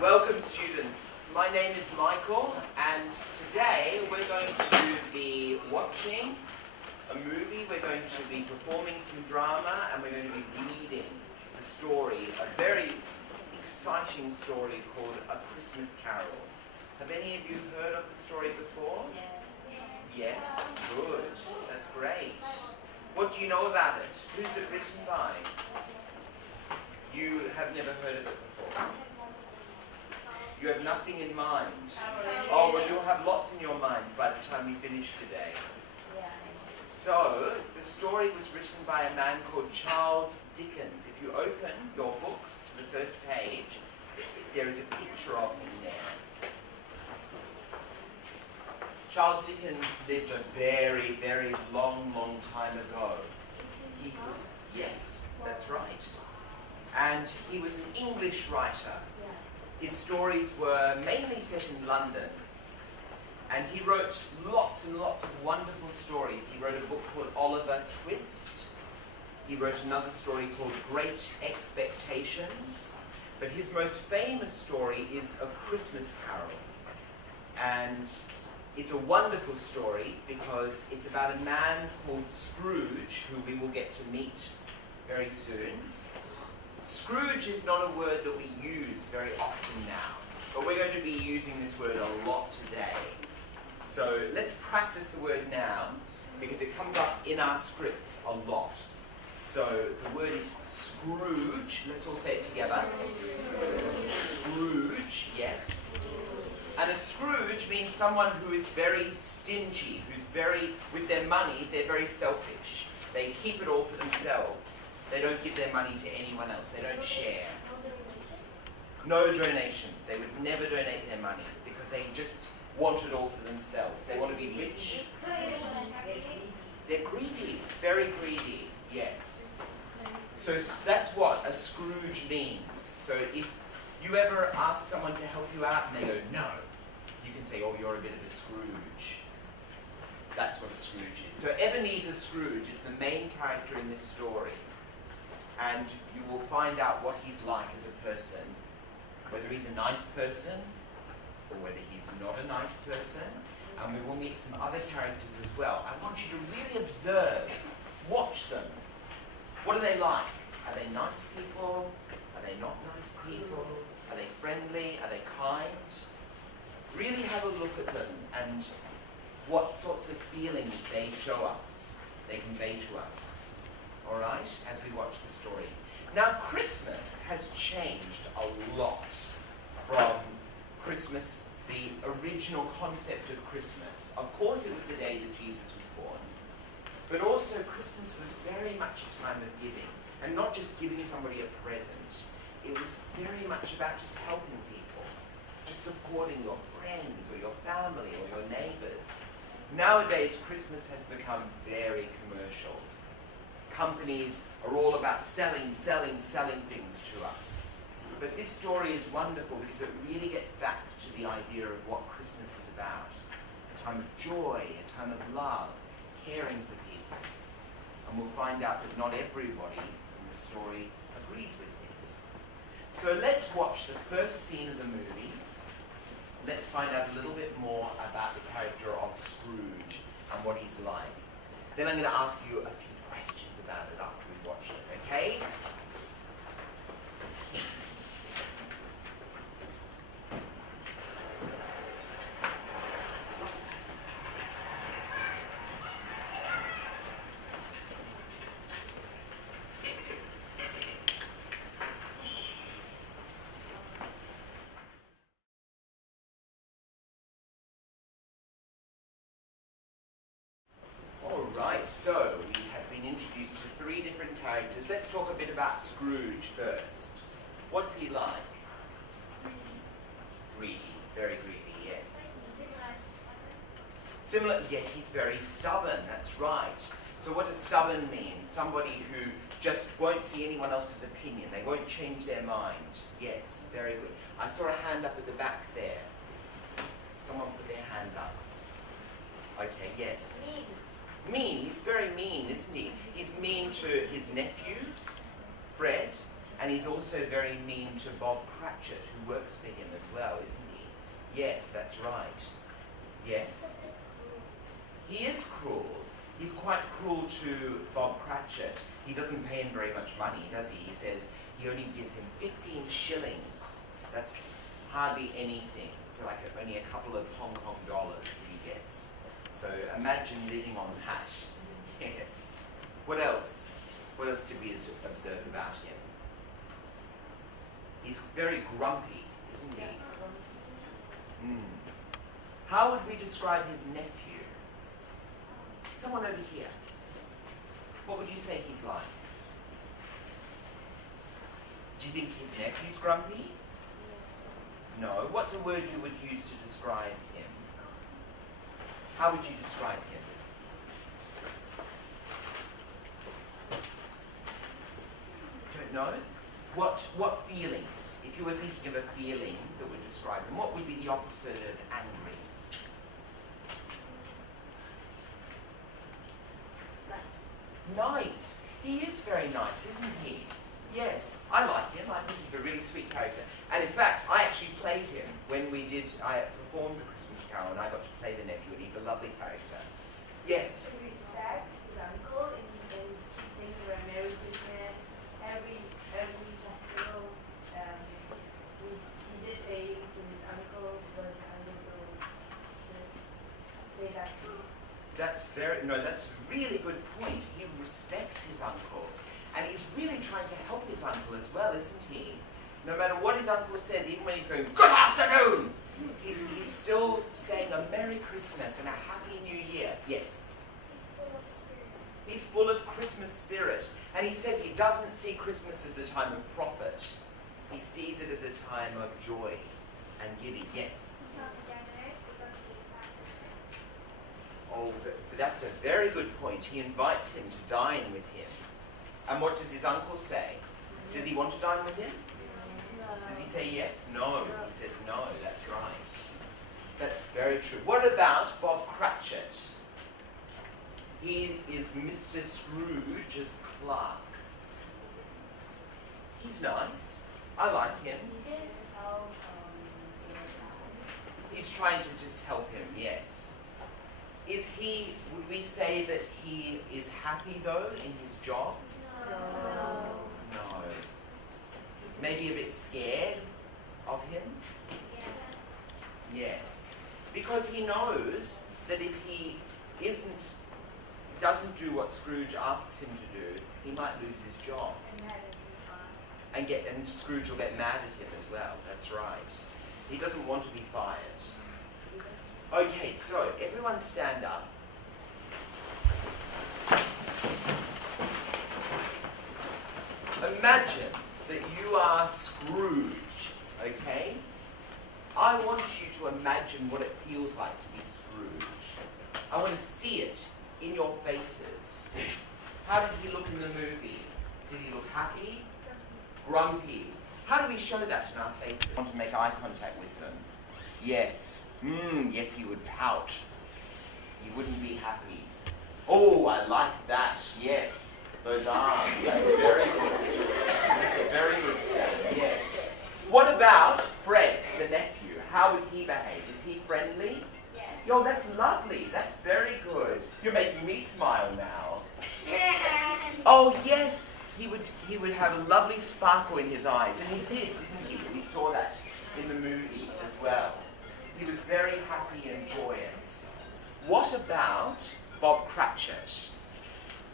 Welcome, students. My name is Michael, and today we're going to be watching a movie, we're going to be performing some drama, and we're going to be reading the story, a very exciting story called A Christmas Carol. Have any of you heard of the story before? Yes? Good. That's great. What do you know about it? Who's it written by? You have never heard of it before. You have nothing in mind. Oh, well, you'll have lots in your mind by the time we finish today. So, the story was written by a man called Charles Dickens. If you open your books to the first page, there is a picture of him there. Charles Dickens lived a very, very long, long time ago. He was, yes, that's right. And he was an English writer. His stories were mainly set in London. And he wrote lots and lots of wonderful stories. He wrote a book called Oliver Twist. He wrote another story called Great Expectations. But his most famous story is A Christmas Carol. And it's a wonderful story because it's about a man called Scrooge, who we will get to meet very soon. Scrooge is not a word that we use very often now, but we're going to be using this word a lot today. So let's practice the word now, because it comes up in our scripts a lot. So the word is Scrooge. Let's all say it together. Scrooge, yes. And a Scrooge means someone who is very stingy, who's very, with their money, they're very selfish. They keep it all for themselves. They don't give their money to anyone else. They don't share. No donations. They would never donate their money because they just want it all for themselves. They want to be rich. They're greedy. Very greedy. Yes. So that's what a Scrooge means. So if you ever ask someone to help you out and they go, no, you can say, oh, you're a bit of a Scrooge. That's what a Scrooge is. So Ebenezer Scrooge is the main character in this story. And you will find out what he's like as a person, whether he's a nice person or whether he's not a nice person. And we will meet some other characters as well. I want you to really observe, watch them. What are they like? Are they nice people? Are they not nice people? Are they friendly? Are they kind? Really have a look at them and what sorts of feelings they show us, they convey to us. All right, as we watch the story. Now, Christmas has changed a lot from Christmas, the original concept of Christmas. Of course, it was the day that Jesus was born, but also Christmas was very much a time of giving, and not just giving somebody a present. It was very much about just helping people, just supporting your friends or your family or your neighbors. Nowadays, Christmas has become very commercial. Companies are all about selling things to us. But this story is wonderful because it really gets back to the idea of what Christmas is about. A time of joy, a time of love, caring for people. And we'll find out that not everybody in the story agrees with this. So let's watch the first scene of the movie. Let's find out a little bit more about the character of Scrooge and what he's like. Then I'm going to ask you a few questions about it after we've watched it, okay? All right, so we have been introduced to three different characters. Let's talk a bit about Scrooge first. What's he like? Greedy. Very greedy, yes. Similar, yes, he's very stubborn, that's right. So what does stubborn mean? Somebody who just won't see anyone else's opinion. They won't change their mind. Yes, very good. I saw a hand up at the back there. Someone put their hand up. Okay, yes. Mean. He's very mean, isn't he? He's mean to his nephew, Fred. And he's also very mean to Bob Cratchit, who works for him as well, isn't he? Yes, that's right. Yes? He is cruel. He's quite cruel to Bob Cratchit. He doesn't pay him very much money, does he? He says he only gives him 15 shillings. That's hardly anything. So like only a couple of Hong Kong dollars that he gets. So imagine living on that. Yes. What else? What else did we observe about him? He's very grumpy, isn't he? How would we describe his nephew? Someone over here. What would you say he's like? Do you think his nephew's grumpy? No. What's a word you would use to describe him? How would you describe him? Don't know? What feelings? If you were thinking of a feeling that would describe him, what would be the opposite of angry? Nice. He is very nice, isn't he? Yes. I like him. I think he's a really sweet character. And in fact, I actually played him when I performed the Christmas Carol, and I got to play the nephew, and he's a lovely character. Yes. His dad, his uncle, and he sings for a Merry Christmas. Every festival, he just say to his uncle, because his uncle say that. That's a really good point. He respects his uncle. And he's really trying to help his uncle as well, isn't he? No matter what his uncle says, even when he's going, "Good afternoon!" he's still saying a Merry Christmas and a Happy New Year. Yes? He's full of spirit. He's full of Christmas spirit. And he says he doesn't see Christmas as a time of profit. He sees it as a time of joy and giving. Yes? He's also generous because he has a friend. Oh, but that's a very good point. He invites him to dine with him. And what does his uncle say? Does he want to dine with him? Does he say yes? No. He says no. That's right. That's very true. What about Bob Cratchit? He is Mr. Scrooge's clerk. He's nice. I like him. He just help He's trying to just help him, yes. Would we say that he is happy though in his job? No. Maybe a bit scared of him? Yes. Because he knows that if he doesn't do what Scrooge asks him to do, he might lose his job. And Scrooge will get mad at him as well. That's right. He doesn't want to be fired. Okay, so everyone stand up. Imagine that you are Scrooge, okay? I want you to imagine what it feels like to be Scrooge. I want to see it in your faces. How did he look in the movie? Did he look happy? Grumpy? How do we show that in our faces? I want to make eye contact with them. Yes. Yes, he would pout. He wouldn't be happy. Oh, I like that. Yes. Those arms. That's very good. That's a very good saying. Yes. What about Fred, the nephew? How would he behave? Is he friendly? Yes. Yo, that's lovely. That's very good. You're making me smile now. Oh, yes. He would have a lovely sparkle in his eyes. And he did, didn't he? We saw that in the movie as well. He was very happy and joyous. What about Bob Cratchit?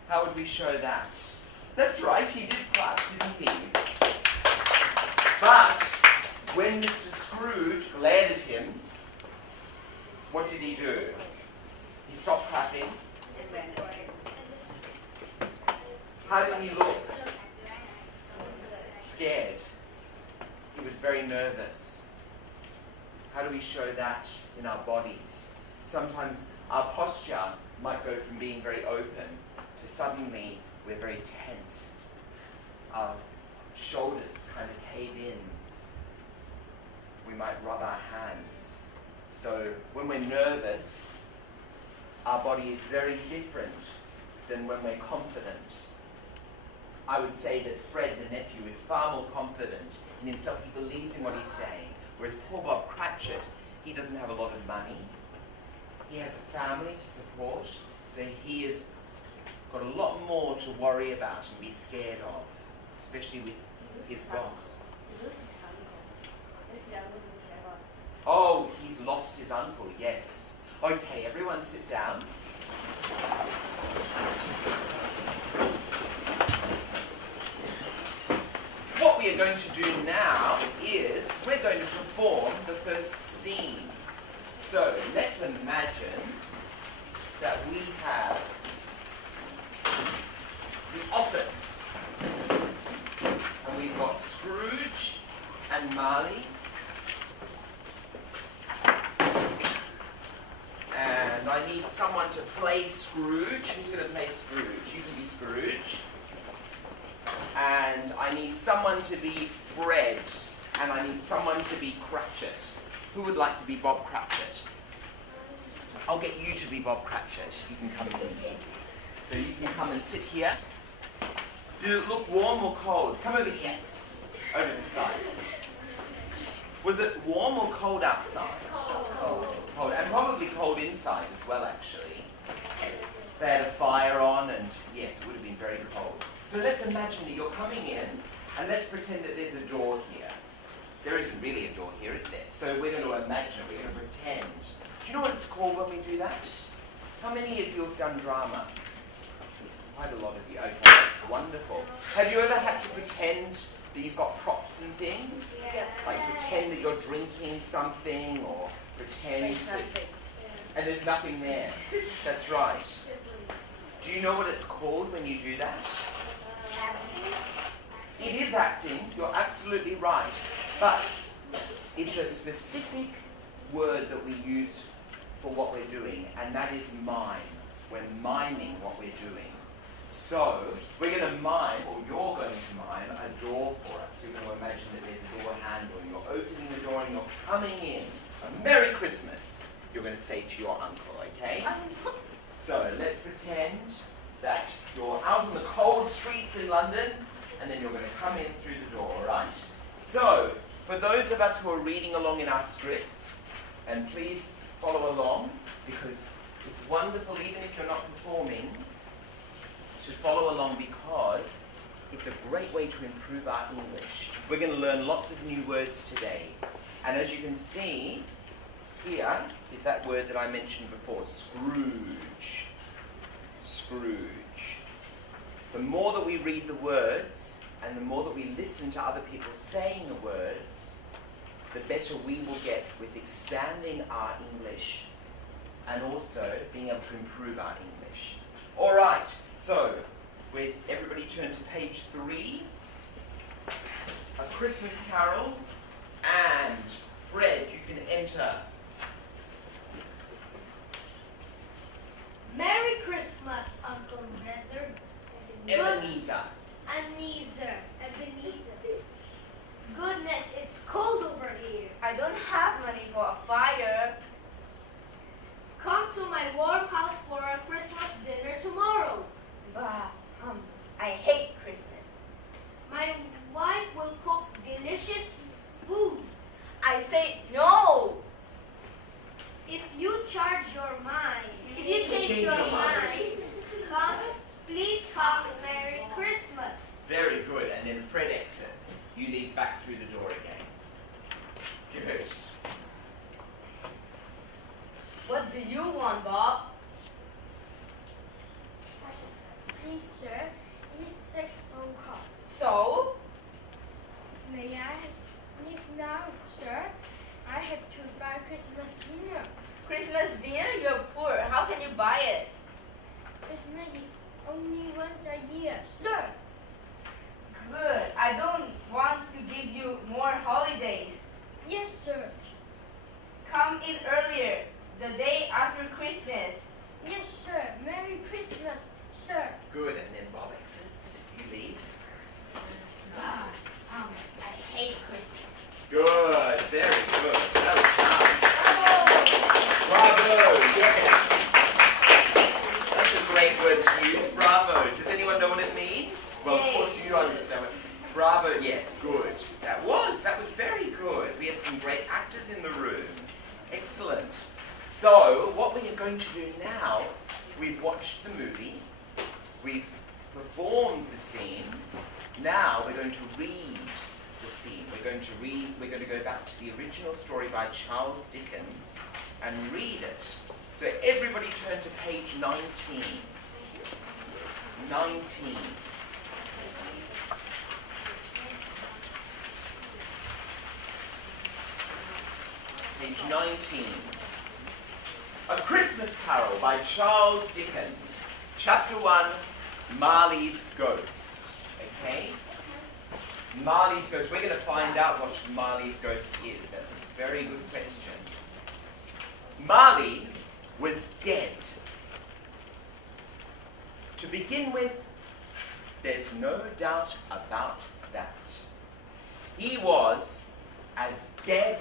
How would we show that? That's right, he did clap, didn't he? But when Mr. Scrooge glared at him, what did he do? He stopped clapping. How did he look? Scared. He was very nervous. How do we show that in our bodies? Sometimes our posture might go from being very open to suddenly we're very tense. Our shoulders kind of cave in. We might rub our hands. So when we're nervous, our body is very different than when we're confident. I would say that Fred, the nephew, is far more confident in himself. He believes in what he's saying. Whereas poor Bob Cratchit, he doesn't have a lot of money. He has a family to support, so he has got a lot more to worry about and be scared of, especially with his boss. Oh, he's lost his uncle, yes. Okay, everyone sit down. What we are going to do now is we're going to perform the first scene. So let's imagine that we have the office. And we've got Scrooge and Marley. And I need someone to play Scrooge. Who's going to play Scrooge? You can be Scrooge. And I need someone to be Fred. And I need someone to be Cratchit. Who would like to be Bob Cratchit? I'll get you to be Bob Cratchit. You can come in here. So you can come and sit here. Did it look warm or cold? Come over here. Over this side. Was it warm or cold outside? Cold. Cold. And probably cold inside as well, actually. They had a fire on, and yes, it would have been very cold. So let's imagine that you're coming in, and let's pretend that there's a door here. There isn't really a door here, is there? So we're going to imagine it, we're going to pretend. Do you know what it's called when we do that? How many of you have done drama? Quite a lot of you. Okay, that's wonderful. Have you ever had to pretend that you've got props and things? Yes. Like pretend that you're drinking something, or pretend that... And there's nothing there. That's right. Do you know what it's called when you do that? It is acting. You're absolutely right. But it's a specific word that we use for what we're doing, and that is mime. We're miming what we're doing. So we're going to mime, or you're going to mime, a door for us. So you're going to imagine that there's a door handle, and you're opening the door, and you're coming in. A Merry Christmas, you're going to say to your uncle, okay? So let's pretend that you're out on the cold streets in London, and then you're going to come in through the door, all right? So, for those of us who are reading along in our scripts, and please follow along, because it's wonderful, even if you're not performing, to follow along, because it's a great way to improve our English. We're going to learn lots of new words today. And as you can see, here is that word that I mentioned before, Scrooge. Scrooge. The more that we read the words, and the more that we listen to other people saying the words, the better we will get with expanding our English and also being able to improve our English. All right, so with everybody turn to page 3, A Christmas Carol, and Fred, you can enter. Merry Christmas, Uncle Ebenezer. Ebenezer. Ebenezer. Goodness, it's cold over here. I don't have money for a fire. Come to my warm house for our Christmas dinner tomorrow. Bah, I hate Christmas. My wife will cook delicious food. I say no. If you change your mind, come, please come. Merry Christmas. Very good, and then Fred exits. You leave back through the door again. Good. What do you want, Bob? Please, sir, it's 6 o'clock. So? May I leave now, sir? I have to buy Christmas dinner. Christmas dinner? You're poor. How can you buy it? Christmas is only once a year, sir. Good. I don't want to give you more holidays. Yes, sir. Come in earlier, the day after Christmas. Yes, sir. Merry Christmas, sir. Good, and then Bob exits. You leave. I hate Christmas. Good, very good. That was nice. Bravo, yes. That's a great word to use. Bravo. Does anyone know what it means? Well, of course you some great actors in the room. Excellent. So, what we are going to do now, we've watched the movie, we've performed the scene, now we're going to read the scene. We're going to go back to the original story by Charles Dickens and read it. So everybody turn to page 19. 19. Page 19. A Christmas Carol by Charles Dickens. Chapter 1, Marley's Ghost. Okay? Marley's Ghost. We're going to find out what Marley's Ghost is. That's a very good question. Marley was dead. To begin with, there's no doubt about that. He was as dead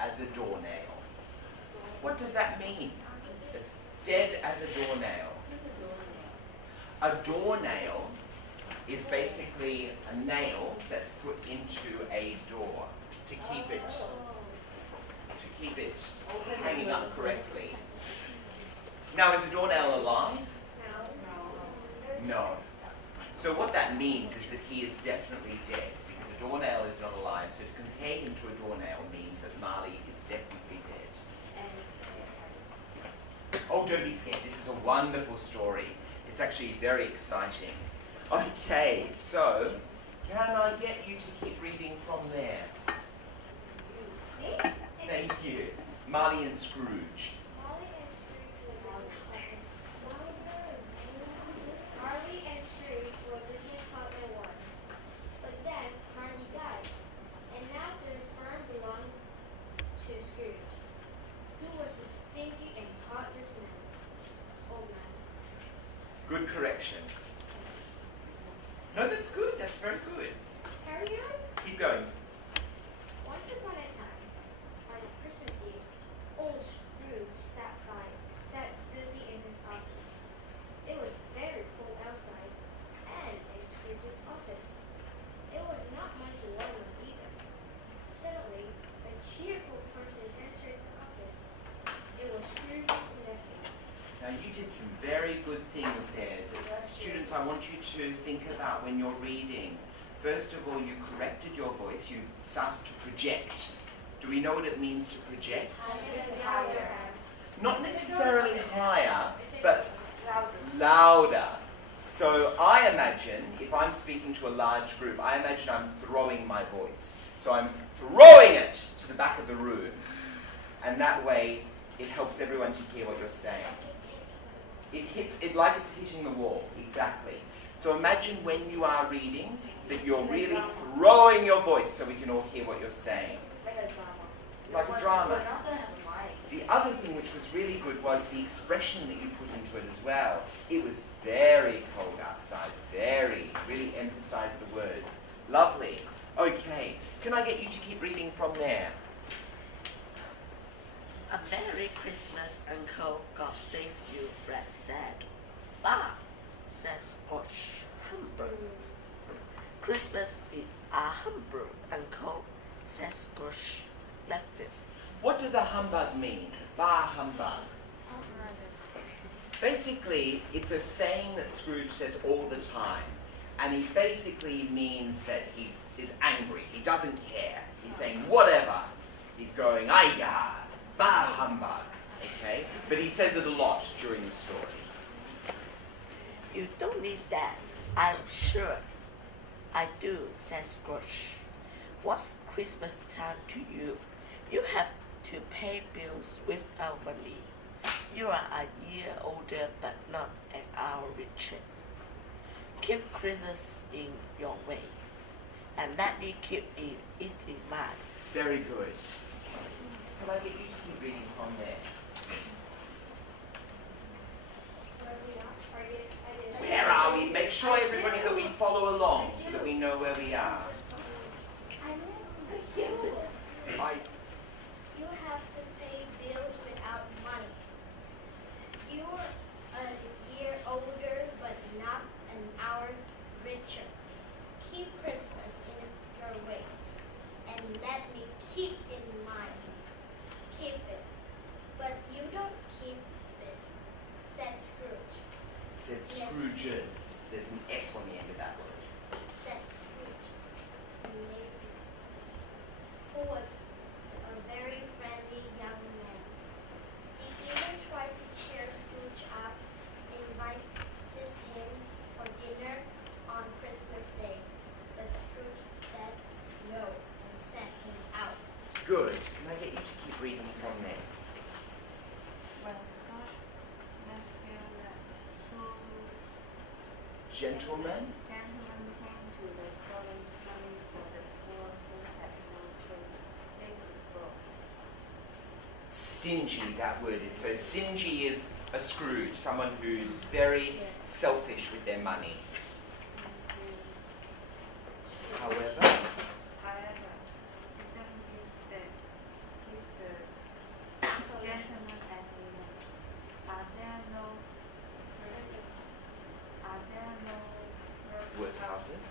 as a doornail. What does that mean? As dead as a doornail. A doornail is basically a nail that's put into a door to keep it hanging up correctly. Now, is a doornail alive? No. So what that means is that he is definitely dead, because a doornail is not alive. So to compare him to a doornail means that Marley is definitely dead. Oh, don't be scared. This is a wonderful story. It's actually very exciting. Okay, so can I get you to keep reading from there? Thank you. Marley and Scrooge. Marley and Scrooge were business partner once, but then Marley died, and now the firm belonged to Scrooge, who was a stingy and heartless man. Old man. Good correction. No, that's good. That's very good. Carry on. Keep going. Once upon a time, on Christmas Eve, old Scrooge sat busy in his office. It was very cold outside, and in Scrooge's office, it was not much warmer either. Suddenly, a cheerful person entered the office. It was Scrooge's nephew. Now you did some very good things there. The students, I want you to think about when you're reading. First of all, you corrected your voice. You started to project. Do we know what it means to project? Not necessarily higher, but louder. So I imagine, if I'm speaking to a large group, I imagine I'm throwing my voice. So I'm throwing it to the back of the room. And that way, it helps everyone to hear what you're saying. It hits it like it's hitting the wall, exactly. So imagine when you are reading that you're really throwing your voice so we can all hear what you're saying. Like a drama. The other thing which was really good was the expression that you put into it as well. It was very cold outside, really emphasized the words. Lovely. Okay, can I get you to keep reading from there? A Merry Christmas, Uncle. God save you, Fred said. Bah, said Scrooge, humbug. Christmas is a humbug, Uncle, said Scrooge, laughing. What does a humbug mean? Bah humbug. Basically, it's a saying that Scrooge says all the time. And he basically means that he is angry. He doesn't care. He's saying whatever. He's going, "Ay-ya, bah humbug." Okay? But he says it a lot during the story. You don't need that, I'm sure. I do, said Scrooge. What's Christmas time to you? You have to pay bills without money. You are a year older but not an hour richer. Keep Christmas in your way, and let me keep it in mind. Very good. Can I get you to keep reading from there? Where are we? Make sure everybody that we follow along so that we know where we are. You have to pay bills without money. You're a year older, but not an hour richer. Keep Christmas in your way, and let me keep in mind. Keep it. But you don't keep it, said Scrooge. Said Scrooges. There's an S on the end of that word. Said Scrooge, the neighbor, who was a very friendly young man. He even tried to cheer Scrooge up, invited him for dinner on Christmas Day. But Scrooge said no and sent him out. Good. Can I get you to keep reading from there? When Scrooge left here, two Gentlemen. gentlemen came to the college looking for the poor who had no place they could go. Stingy, that word is. So stingy is a Scrooge, someone who's very selfish with their money. However, However, he doesn't give the gentleman any money. Are there no workhouses.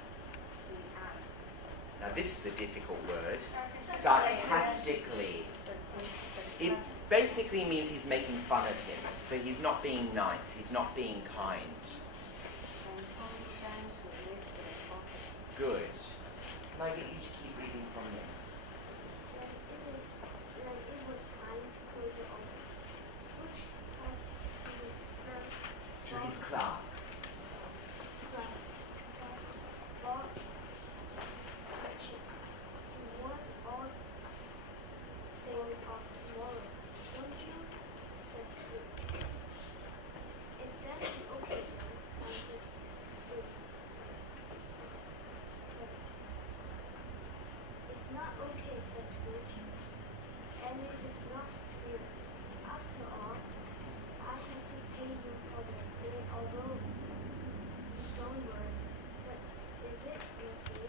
He asked. Now this is a difficult word. Sarcastically. It basically means he's making fun of him. So he's not being nice. He's not being kind. And told them to leave their pocket. Good. Can I get you to keep reading from there? It was time to close the office. Scrooge thought he was To his clerk. bought Archie. You want all day off tomorrow, don't you? Said Scrooge. If that is okay, sir, answered Scrooge. It's not okay, said Scrooge. And it is not fair. After all, I have to pay you for the day, although don't worry. But if it was me,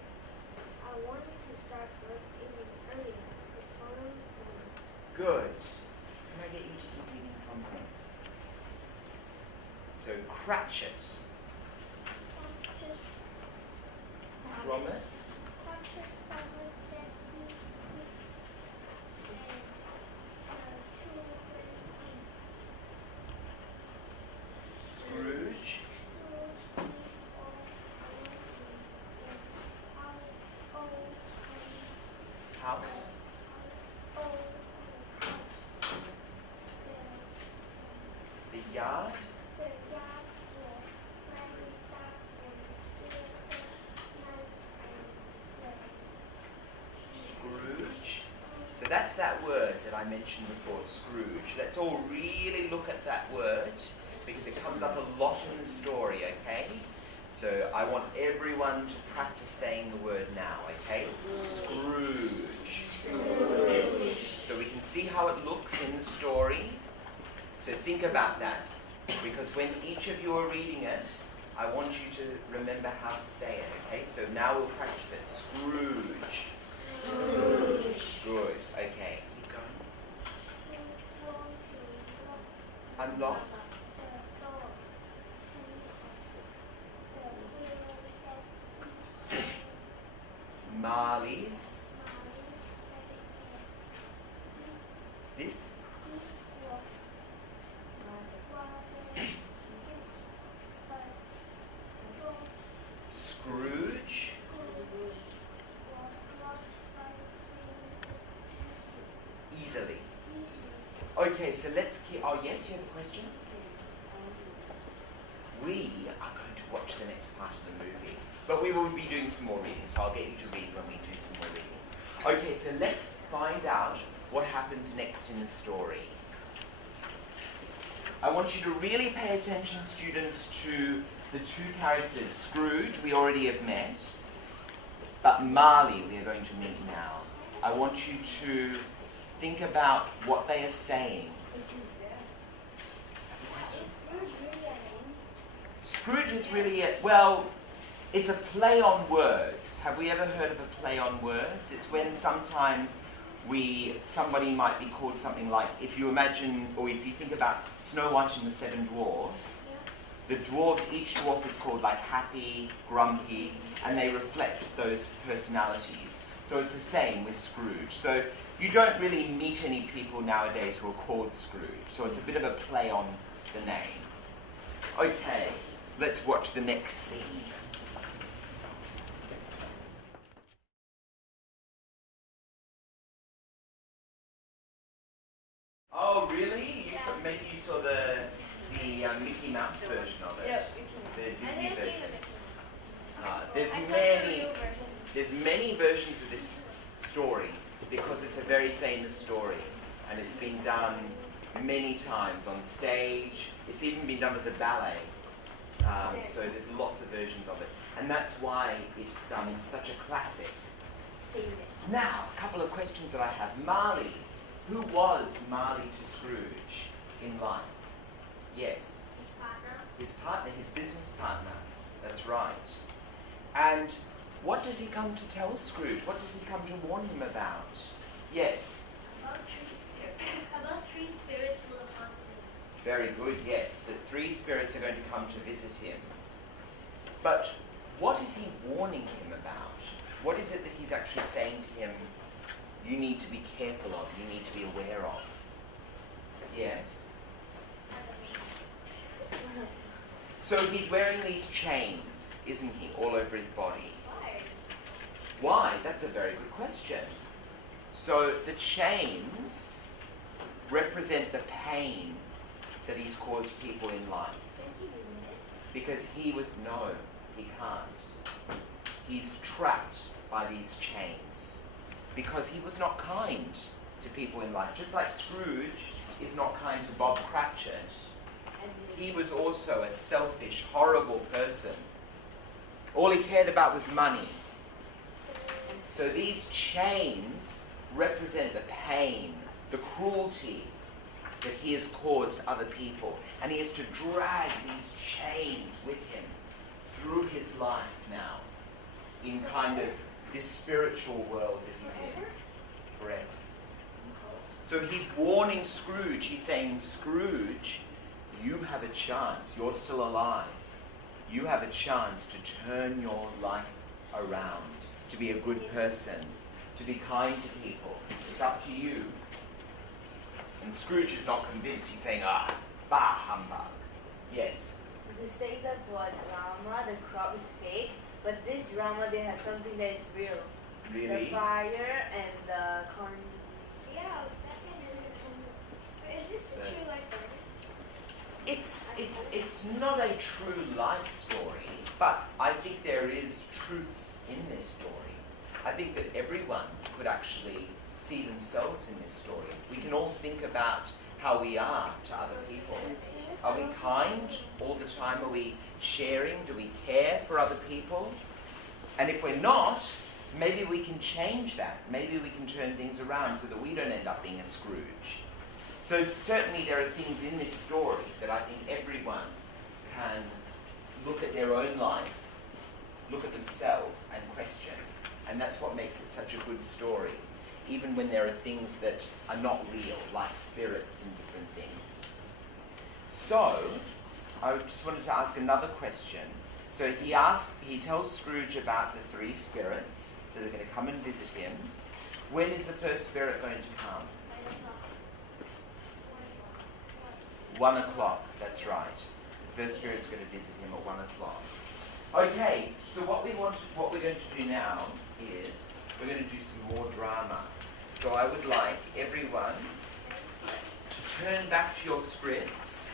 I want you to start work even earlier the following morning. Good. Can I get you to keep reading from there? So Cratchit. Promise. Scrooge. House. The yard. Scrooge. So that's that word that I mentioned before, Scrooge. Let's all really look at that word because it comes up a lot in the story, okay? So I want everyone to practice saying the word now, okay? Scrooge. So we can see how it looks in the story. So think about that because when each of you are reading it, I want you to remember how to say it, okay? So now we'll practice it. Scrooge. Good. Okay. Keep going. Unlock. Marley's. This. Scrooge. Easily. Okay, so let's keep. Oh, yes, you have a question? We are going to watch the next part of the movie, but we will be doing some more reading, so I'll get you to read when we do some more reading. Okay, so let's find out what happens next in the story. I want you to really pay attention, students, to the two characters. Scrooge, we already have met, but Marley, we are going to meet now. I want you to think about what they are saying. Scrooge is really well, it's a play on words. Have we ever heard of a play on words? It's when sometimes somebody might be called something like, if you imagine, or if you think about Snow White and the Seven Dwarfs, the dwarves, each dwarf is called like Happy, Grumpy, and they reflect those personalities. So it's the same with Scrooge. So you don't really meet any people nowadays who are called Scrooge. So it's a bit of a play on the name. Okay, let's watch the next scene. Oh, really? Maybe you saw the Mickey Mouse version of it. Yeah, The I've Disney never seen version. the There's I saw the many. real version. There's many versions of this story because it's a very famous story and it's been done many times on stage. It's even been done as a ballet. So there's lots of versions of it. And that's why it's such a classic. Now, a couple of questions that I have. Marley. Who was Marley to Scrooge in life? Yes. His partner. His partner, his business partner. That's right. And what does he come to tell Scrooge? What does he come to warn him about? Yes. About three spirits will haunt him. Very good, yes. The three spirits are going to come to visit him. But what is he warning him about? What is it that he's actually saying to him, you need to be careful of, you need to be aware of? Yes. So he's wearing these chains, isn't he, all over his body? Why? Why? That's a very good question. So the chains represent the pain that he's caused people in life. Because he can't. He's trapped by these chains. Because he was not kind to people in life. Just like Scrooge is not kind to Bob Cratchit, he was also a selfish, horrible person. All he cared about was money. So these chains represent the pain, the cruelty that he has caused other people. And he has to drag these chains with him through his life now in kind of this spiritual world that he's in forever. So he's warning Scrooge. He's saying, Scrooge, you have a chance. You're still alive. You have a chance to turn your life around, to be a good person, to be kind to people. It's up to you. And Scrooge is not convinced. He's saying, bah, humbug. Yes. They say that for drama, the crop is fake, but this drama, they have something that is real. Really? The fire and the Yeah, that can is this a true life story? It's not a true life story, but I think there is truths in this story. I think that everyone could actually see themselves in this story. We can all think about how we are to other people. Are we kind all the time? Are we sharing? Do we care for other people? And if we're not, maybe we can change that. Maybe we can turn things around so that we don't end up being a Scrooge. So certainly there are things in this story that I think everyone can look at their own life, look at themselves and question. And that's what makes it such a good story, even when there are things that are not real, like spirits and different things. So, I just wanted to ask another question. So he tells Scrooge about the three spirits that are going to come and visit him. When is the first spirit going to come? 1 o'clock, that's right. The first spirit's going to visit him at 1 o'clock. Okay, so what we're going to do now is we're going to do some more drama. So I would like everyone to turn back to your scripts.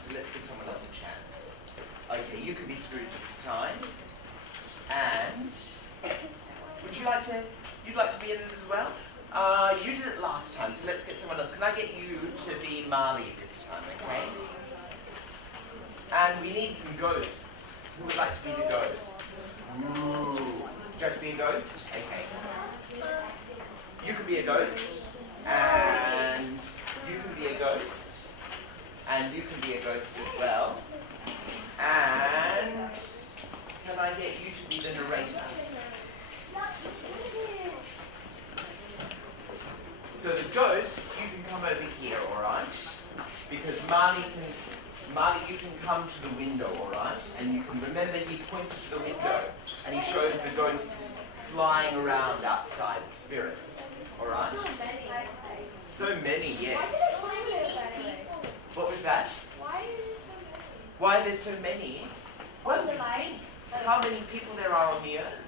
So let's give someone else a chance. Okay, you can be Scrooge this time. And would you like to? You'd like to be in it as well? You did it last time, so let's get someone else. Can I get you to be Marley this time, okay? And we need some ghosts. Who would like to be the ghosts? Ooh. Would you like to be a ghost? Okay. You can be a ghost. And you can be a ghost. And you can be a ghost as well. And can I get you to be the narrator? So the ghosts, you can come over here, all right? Because Marley, you can come to the window, all right? And you can remember he points to the window and he shows the ghosts flying around outside, the spirits. Alright? So many. So many, Why yes. did it find it, by the way? What was that? Why are there so many? Why are there so many? Well, On the line? how many people there are on the earth?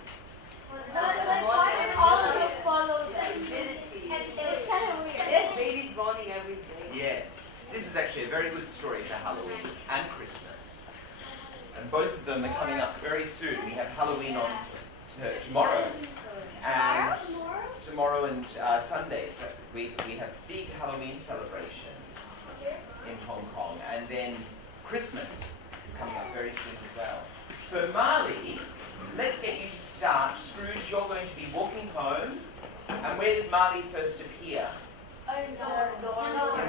Why did all of them follow them? Infinity. It's kind of weird. There's babies borning every day. Yes. This is actually a very good story for Halloween and Christmas. And both of them are coming up very soon. We have Halloween on tomorrow. And tomorrow and Sunday. So we have big Halloween celebrations in Hong Kong. And then Christmas is coming up very soon as well. So Marley, let's get you to start. Scrooge, you're going to be walking home. And where did Marley first appear? In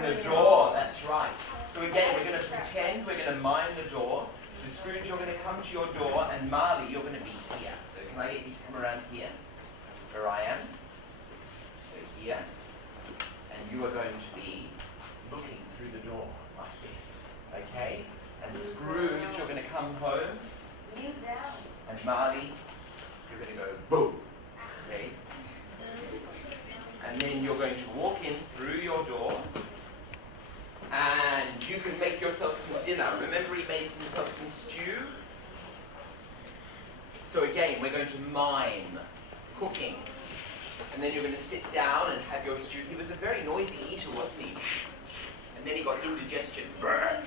the door, that's right. So again, we're going to pretend, we're going to mime the door. So Scrooge, you're going to come to your door, and Marley, you're going to be here. So can I get you to come around here, where I am? So here. And you are going to be looking through the door like this, okay? And Scrooge, you're going to come home, Kneel down. and Marley, you're going to go boom, okay? And then you're going to walk in through your door, and you can make yourself some dinner. Remember he made himself some stew? So again, we're going to mime cooking. And then you're going to sit down and have your stew. He was a very noisy eater, wasn't he? And then he got indigestion. Brr.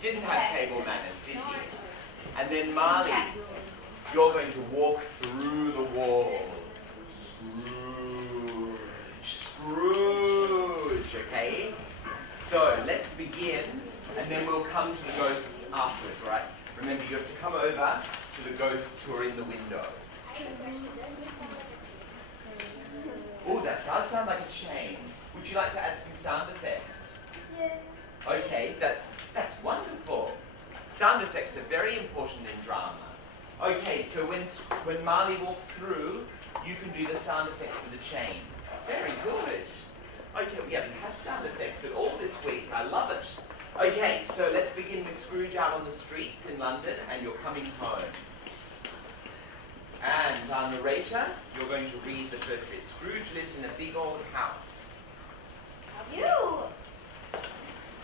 Didn't have table manners, did he? And then Marley, you're going to walk through the walls. Scrooge, okay? So let's begin, and then we'll come to the ghosts afterwards, all right? Remember, you have to come over to the ghosts who are in the window. Oh, that does sound like a chain. Would you like to add some sound effects? Yeah. Okay, that's wonderful. Sound effects are very important in drama. Okay, so when Marley walks through, you can do the sound effects of the chain. Very good. Okay, we haven't had sound effects at all this week. I love it. Okay, so let's begin with Scrooge out on the streets in London, and you're coming home. And our narrator, you're going to read the first bit. Scrooge lives in a big old house. You! Scrooge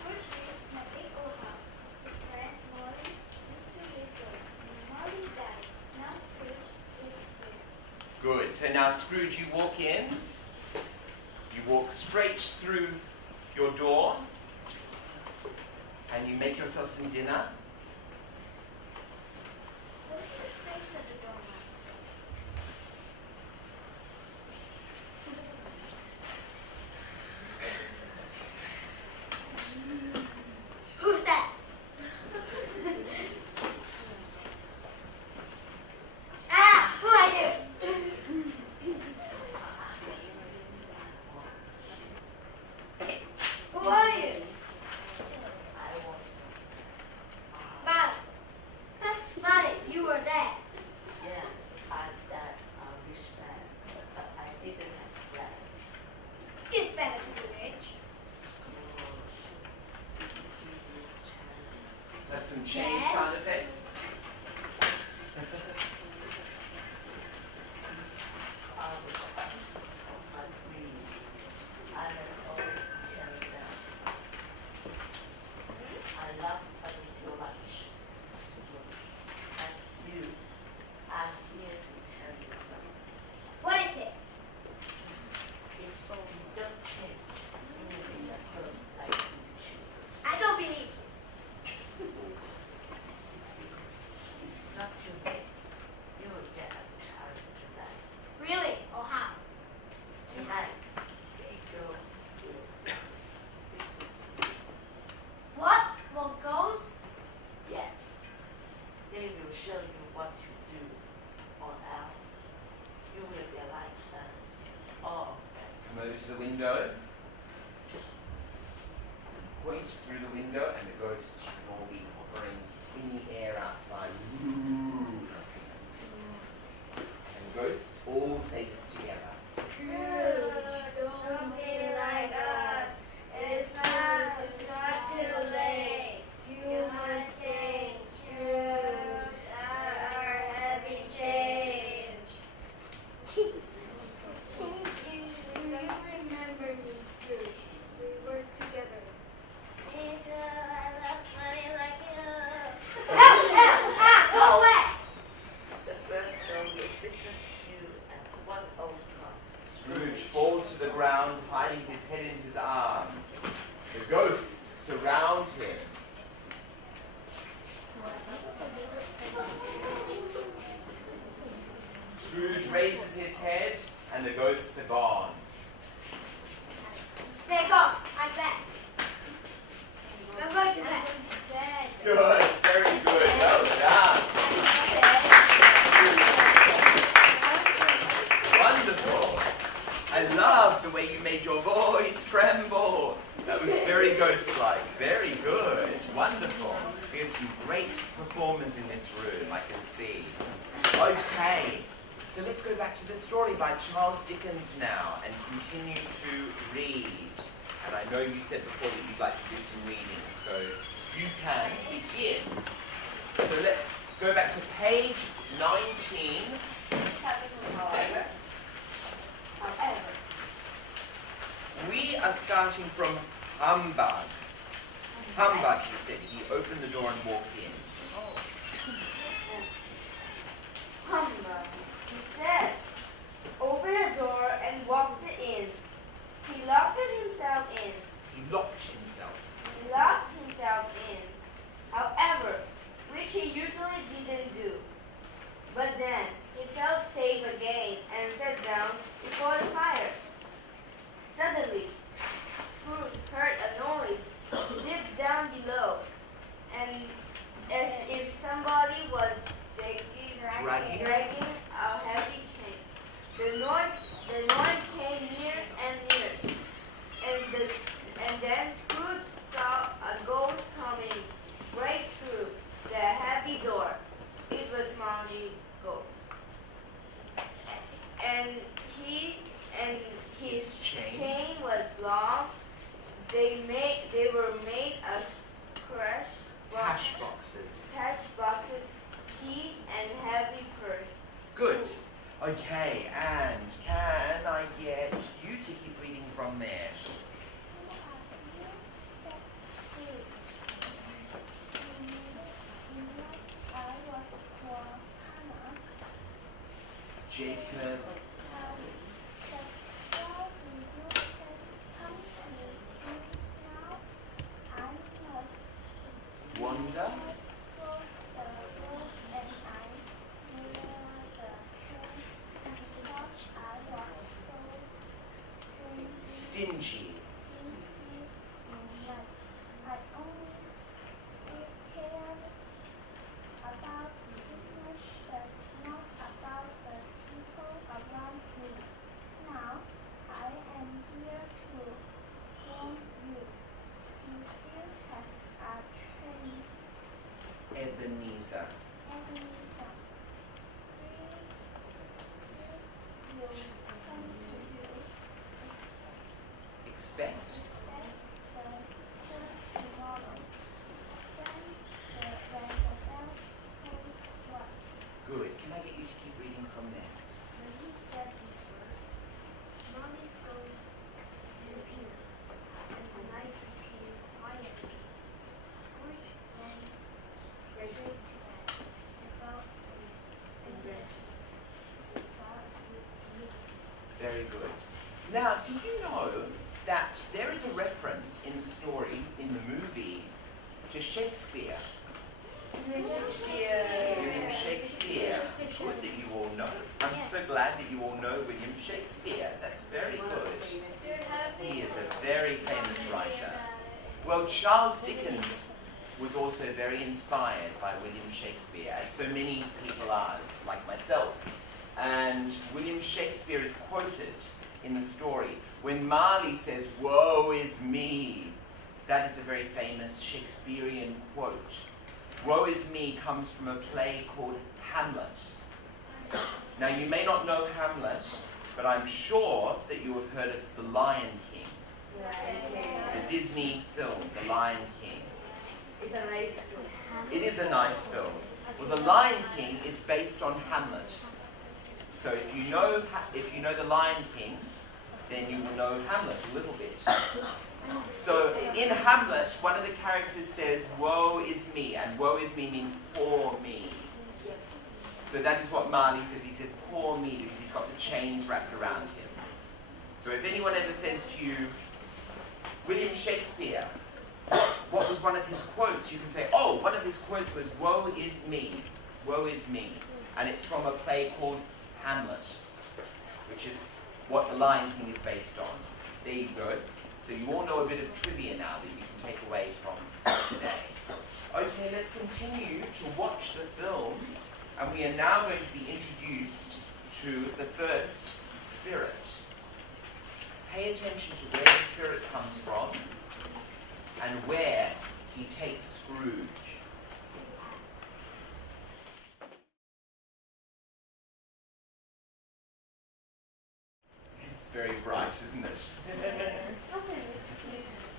lives in a big old house. His friend Molly used to live there. When Molly died, now Scrooge lives here. Good. So now, Scrooge, you walk in. You walk straight through your door. And you make yourself some dinner. Look at the face of the doormat. Who's that? Ah! Who are you? Who are you? Molly. Molly, you were there. Yes, I'm that rich man, but I didn't have bread. It's better to be rich. Scrooge, did you see this chain? Is that some chain Yes. sound effects? Are the cups of my dream. I must always carry them. I love having your lunch, Scrooge. And you, I'm here to tell you something. What is it? If you don't change, you will be a ghost like you choose. I don't believe you. It's not too late. You will get a chance tonight. Really? Or how? Tonight, he goes. This is What? Well, ghosts? yes. They will show you what to do, or else you will be like us, all of us. Come over to the window. Point through the window, and the ghosts will all be hovering in the air outside. Ooh. And the ghosts all say this together. Don't be like us. It's not too late. You must stay true. Our heavy chains. around, hiding his head in his arms. The ghosts surround him. Scrooge raises his head, and the ghosts are gone. They're gone. I'm back. I'm going to bed. Good, very good, well done. Wonderful. I love the way you made your voice tremble. That was very ghost-like. Very good. Wonderful. We have some great performers in this room, I can see. Okay, so let's go back to the story by Charles Dickens now and continue to read. And I know you said before that you'd like to do some reading, so you can begin. So let's go back to page 19. However, We are starting from Humbug. Humbug, he said. He opened the door and walked in. Humbug, he said, opened the door and walked in. He locked himself in. He locked himself. He locked himself in, however, which he usually didn't do. But then he felt safe again and sat down before the fire. Suddenly, Scrooge heard a noise deep down below, and as if somebody was dragging a heavy chain. The noise came near and near, and then Scrooge saw a ghost coming right through the heavy door. It was Molly Ghost, and his chain was long. They were made of Cash boxes. keys, and heavy purse. Good. Okay, and can I get you to keep reading from there? Jacob. Wanda. Stingy. Ebenezer. Expect. Good. Can I get you to keep reading from there? When he said these words, Mommy's ghost disappeared, and the night became quiet again. Scrooge went straight to bed and fell asleep and rest. He fell asleep immediately. Very good. Now, did you know that there is a reference in the story, in the movie, to Shakespeare? William Shakespeare. Good that you all know. I'm so glad that you all know William Shakespeare. That's very good. He is a very famous writer. Well, Charles Dickens was also very inspired by William Shakespeare, as so many people are, like myself. And William Shakespeare is quoted in the story. When Marley says, "Woe is me," that is a very famous Shakespearean quote. Woe is me comes from a play called Hamlet. Now, you may not know Hamlet, but I'm sure that you have heard of The Lion King. Yes. The Disney film, The Lion King. It's a nice It is a nice film. Well, The Lion King is based on Hamlet. So if you know The Lion King, then you will know Hamlet a little bit. So in Hamlet, one of the characters says, "Woe is me," and "woe is me" means poor me. So that is what Marley says. He says, "Poor me," because he's got the chains wrapped around him. So So if anyone ever says to you, William Shakespeare, what was one of his quotes? You can say, oh, one of his quotes was, woe is me, woe is me. And it's from a play called Hamlet, which is what The Lion King is based on. There you go. So you all know a bit of trivia now that you can take away from today. Okay, let's continue to watch the film, and we are now going to be introduced to the first spirit. Pay attention to where the spirit comes from and where he takes Scrooge. It's very bright, isn't it?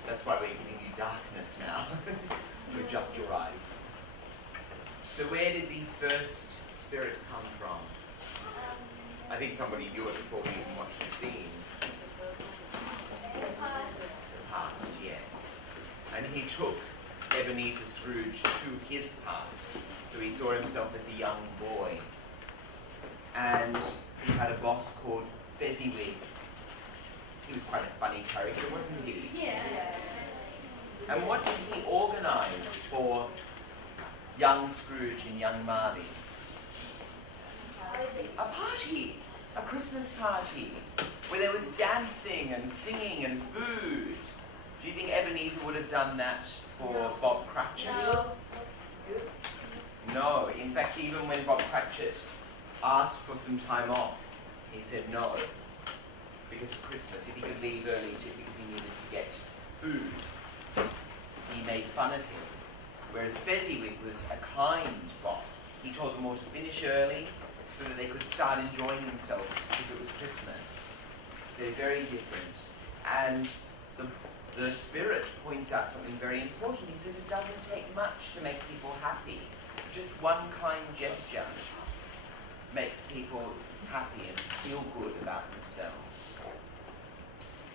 That's why we're giving you darkness now, to adjust your eyes. So where did the first spirit come from? I think somebody knew it before we even watched the scene. The past, yes. And he took Ebenezer Scrooge to his past. So he saw himself as a young boy. And he had a boss called Fezziwig. He was quite a funny character, wasn't he? Yeah. And what did he organise for young Scrooge and young Marley? A party, a Christmas party, where there was dancing and singing and food. Do you think Ebenezer would have done that for Bob Cratchit? No. No. In fact, even when Bob Cratchit asked for some time off, he said no, because of Christmas. If he could leave early because he needed to get food, he made fun of him. Whereas Fezziwig was a kind boss. He told them all to finish early so that they could start enjoying themselves because it was Christmas. So they're very different. And the spirit points out something very important. He says it doesn't take much to make people happy. Just one kind gesture makes people happy and feel good about themselves.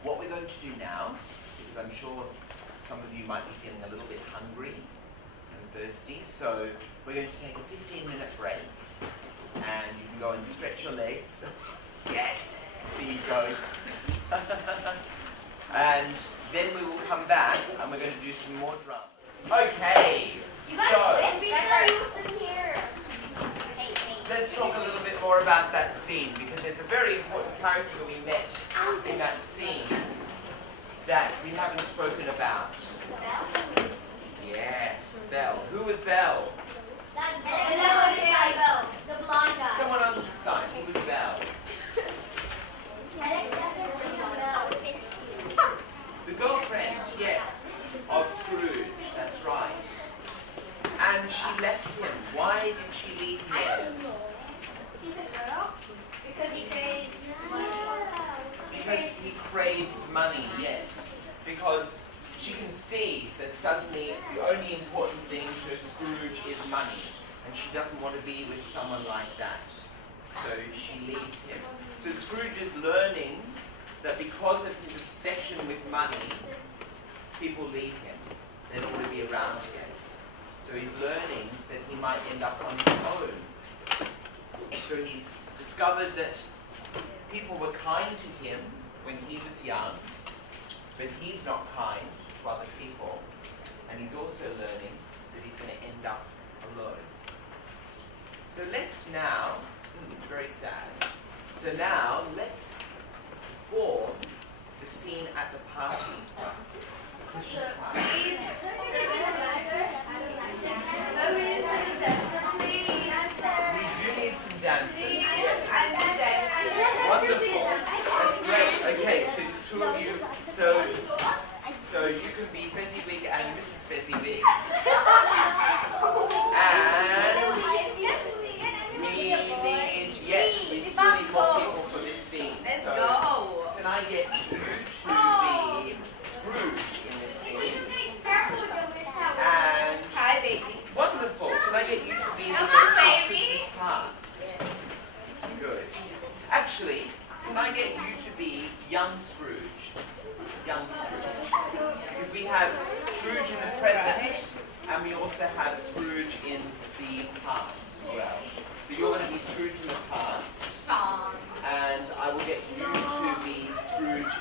What we're going to do now, because I'm sure some of you might be feeling a little bit hungry and thirsty, so we're going to take a 15-minute break, and you can go and stretch your legs. Yes, see you go. And then we will come back and we're going to do some more drums. Okay, so let's talk a little bit more about that scene, because there's a very important character we met in that scene that we haven't spoken about. Yes, Belle. Who was Belle? The blonde guy. Someone on the side. He was Belle. The girlfriend, yes, of Scrooge. That's right. And she left him. Why did she leave him? I don't know. She's a girl? Because he craves money. Because he craves money, yes. Because she can see that suddenly the only important thing to Scrooge is money. And she doesn't want to be with someone like that. So she leaves him. So Scrooge is learning that because of his obsession with money, people leave him. They don't want to be around him. So he's learning that he might end up on his own. So he's discovered that people were kind to him when he was young, but he's not kind to other people. And he's also learning that he's going to end up alone. So let's now, very sad. So now let's perform the scene at the party. Christmas party. We do need some dancers. Yes. Wonderful. That's great. Okay, so the two of you, so you can be Fezziwig and Mrs. Fezziwig. And we still need more people for this scene. Let's so go. Can I get you to be Scrooge in this scene? And Hi, baby. wonderful. Can I get you to be the Come ghost on, of baby. Christmas past? Good. Actually, can I get you to be young Scrooge? Young Scrooge. Because we have Scrooge in the present, and we also have Scrooge in the past as well. So you're going to be Scrooge in the past, Aww. and I will get you to be Scrooge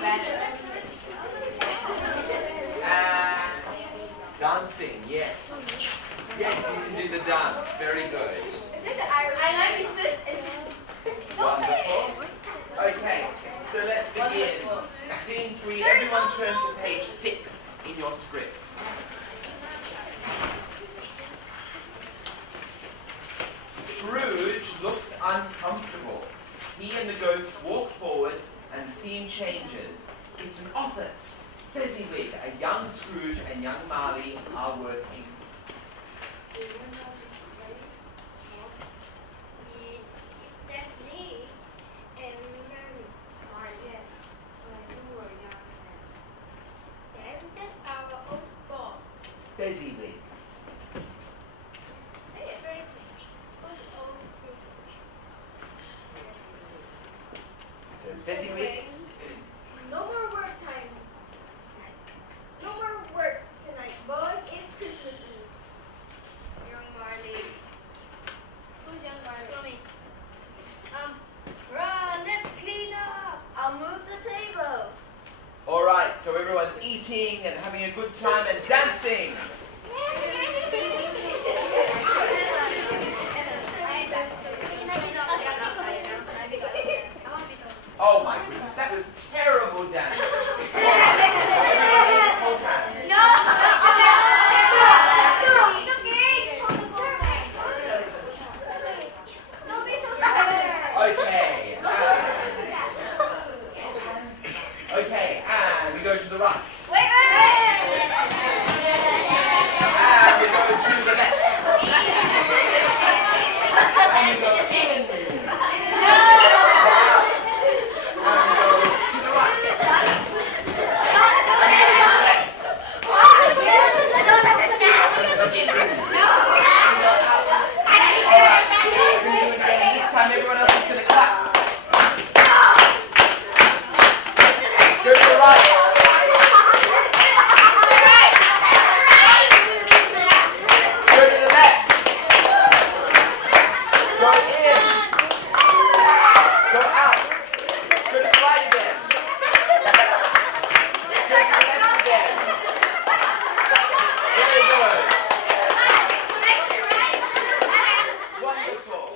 And dancing, yes. Yes, you can do the dance. Very good. Wonderful. Okay, so let's begin. Scene 3, everyone turn to page 6 in your scripts. Scrooge looks uncomfortable. He and the ghost walk forward and the scene changes. It's an office. Fezziwig, a young Scrooge and young Marley are working. Is that me? And yes, when you were young then. And that's our old boss. Fezziwig. Yes. Good old So Fezziwig. No more work time. No more work tonight, boys. It's Christmas Eve. Young Marley. Who's young Marley? Me. Run, let's clean up. I'll move the tables. Alright, so everyone's eating and having a good time and dancing. Oh my goodness, that was terrible dancing. Hold hands. It's okay. Don't be so sad. Okay. Okay, and we go to the right. And we go to the left. And we go in. And we go to the right. Alright, this time everyone else is going to clap. Go to the right. Go to the left. Go in. Go out. Go to the right again. Go to the left again. Very good. Wonderful.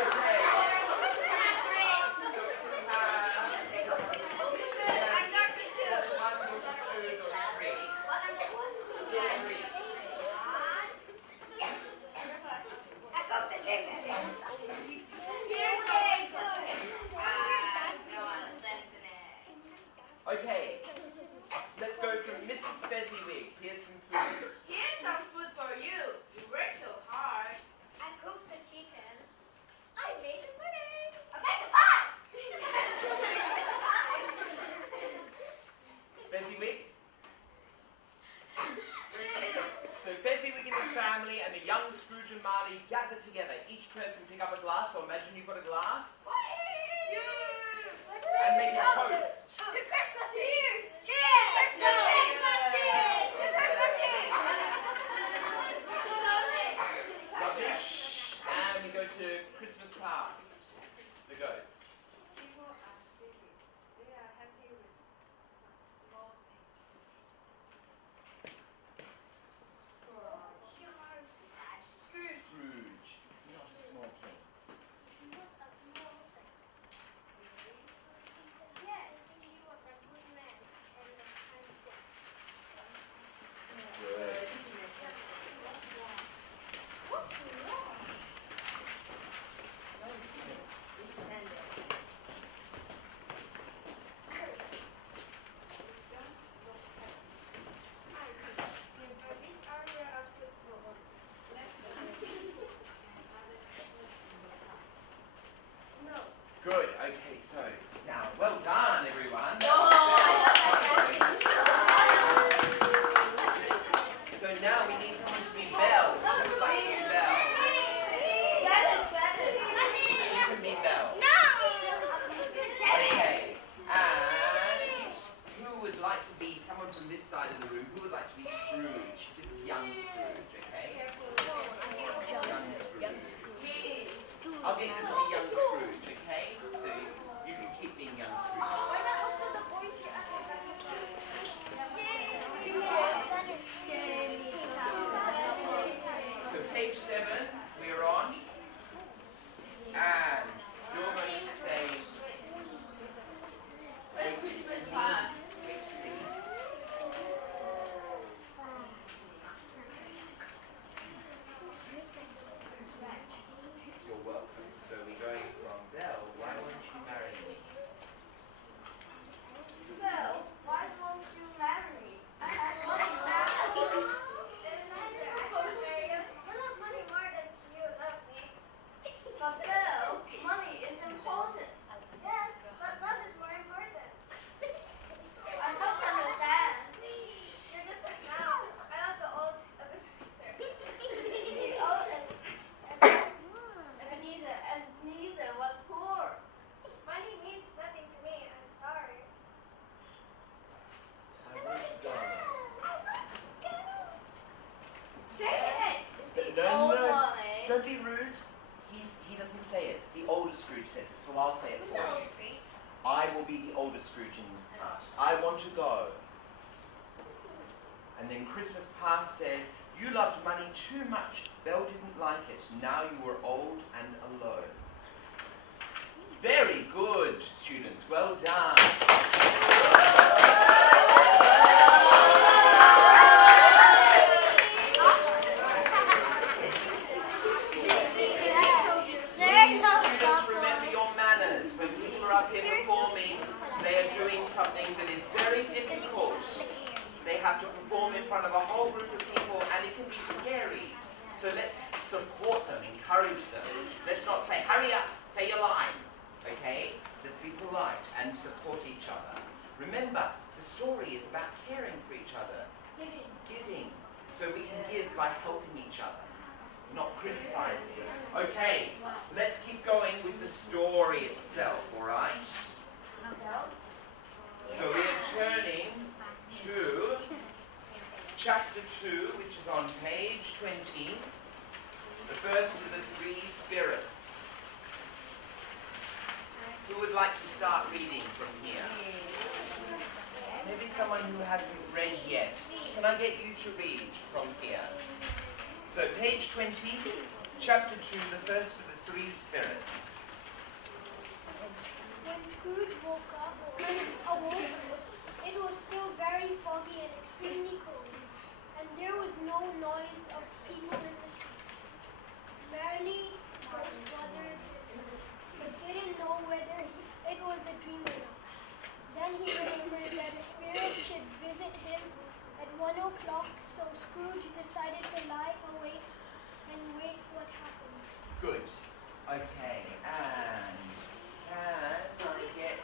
Okay. So we can have one, go to 2, go to 3. Go to 3. Okay. Let's go from Mrs. Fezziwig. Here's some food. Here's some food for you. You work so hard. I cooked the chicken. I made the pudding. I made the pie. Fezziwig. So Fezziwig and his family and the young Scrooge and Marley gather together. Each person pick up a glass, or imagine you've got a glass, and make a toast. To Christmas cheers! Cheers! Christmas cheers! To Christmas cheers! Rubbish. And we go to Christmas past. The ghost. People are sleeping. They are happy with small things. Scrooge. Scrooge. It's not a small thing. It's not a small thing. Yes, he was a good man and a kind ghost. Good. What's wrong? These are your good clothes. No. Good. Okay, so now, well done, everyone. So now we need someone to be Belle. Who would like to be Belle? You can be Belle. Okay. And who would like to be someone from this side of the room? Who would like to be Scrooge? This is young Scrooge, okay? Young Scrooge. I'll get you to be young Scrooge, okay? So you can keep being young Scrooge. Why not also the boys say it Who's for the you. old Scrooge? I will be the older Scrooge in this part. I want to go. And then Christmas Past says, you loved money too much. Belle didn't like it. Now you are old and alone. Very good, students. Well done. Please, students, remember your manners. When people are up here performing, they are doing something that is very difficult. They have to perform in front of a whole group of people, and it can be scary. So let's support them, encourage them. Let's not say, hurry up, say your line. Okay? Let's be polite and support each other. Remember, the story is about caring for each other. Giving. So we can give by helping each other, not criticizing. Okay, let's keep going with the story itself, alright? So we are turning to chapter 2, which is on page 20, the first of the three spirits. Who would like to start reading from here? Maybe someone who hasn't read yet. Can I get you to read from here? So page 20, chapter 2, the first of the three spirits. When Scrooge awoke, it was still very foggy and extremely cold, and there was no noise of people in the streets. Merrily was bothered him, but didn't know whether it was a dream or not. Then he remembered that a spirit should visit him at 1 o'clock, so Scrooge decided to lie awake and wait what happened. Good. Okay, and can I get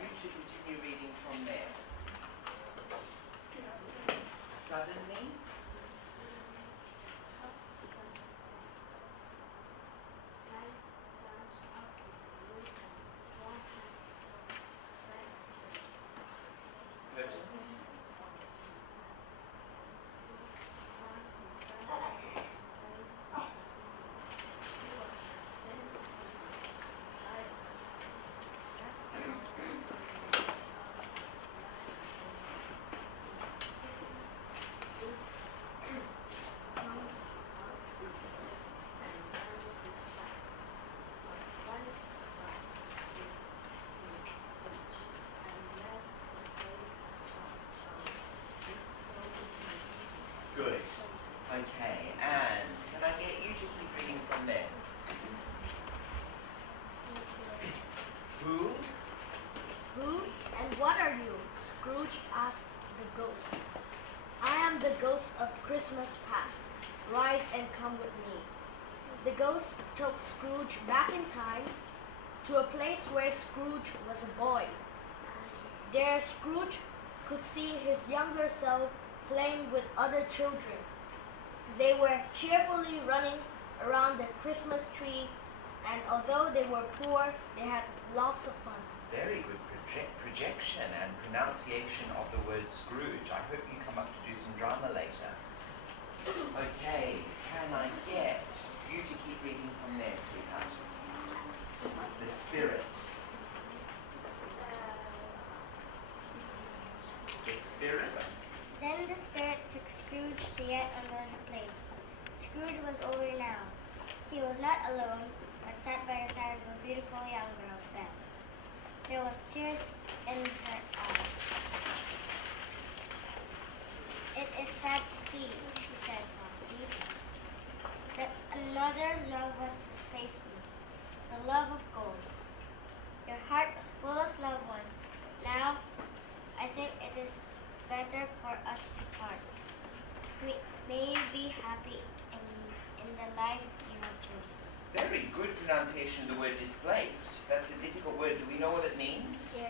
you to continue reading from there? Suddenly, curtains. Good. Okay, and can I get you to keep reading from there? Who? Who and what are you? Scrooge asked the ghost. I am the ghost of Christmas past. Rise and come with me. The ghost took Scrooge back in time to a place where Scrooge was a boy. There Scrooge could see his younger self playing with other children. They were cheerfully running around the Christmas tree, and although they were poor, they had lots of fun. Very good projection and pronunciation of the word Scrooge. I hope you come up to do some drama later. Okay, can I get you to keep reading from there, sweetheart? The spirit. The spirit. Then the spirit took Scrooge to yet another place. Scrooge was older now. He was not alone, but sat by the side of a beautiful young girl, Belle. There was tears in her eyes. It is sad to see, she said softly, that another love was displaced me, the love of gold. Your heart was full of loved ones. Now, I think it is better for us to part. May you be happy in the life you have chosen. Very good pronunciation of the word displaced. That's a difficult word. Do we know what it means?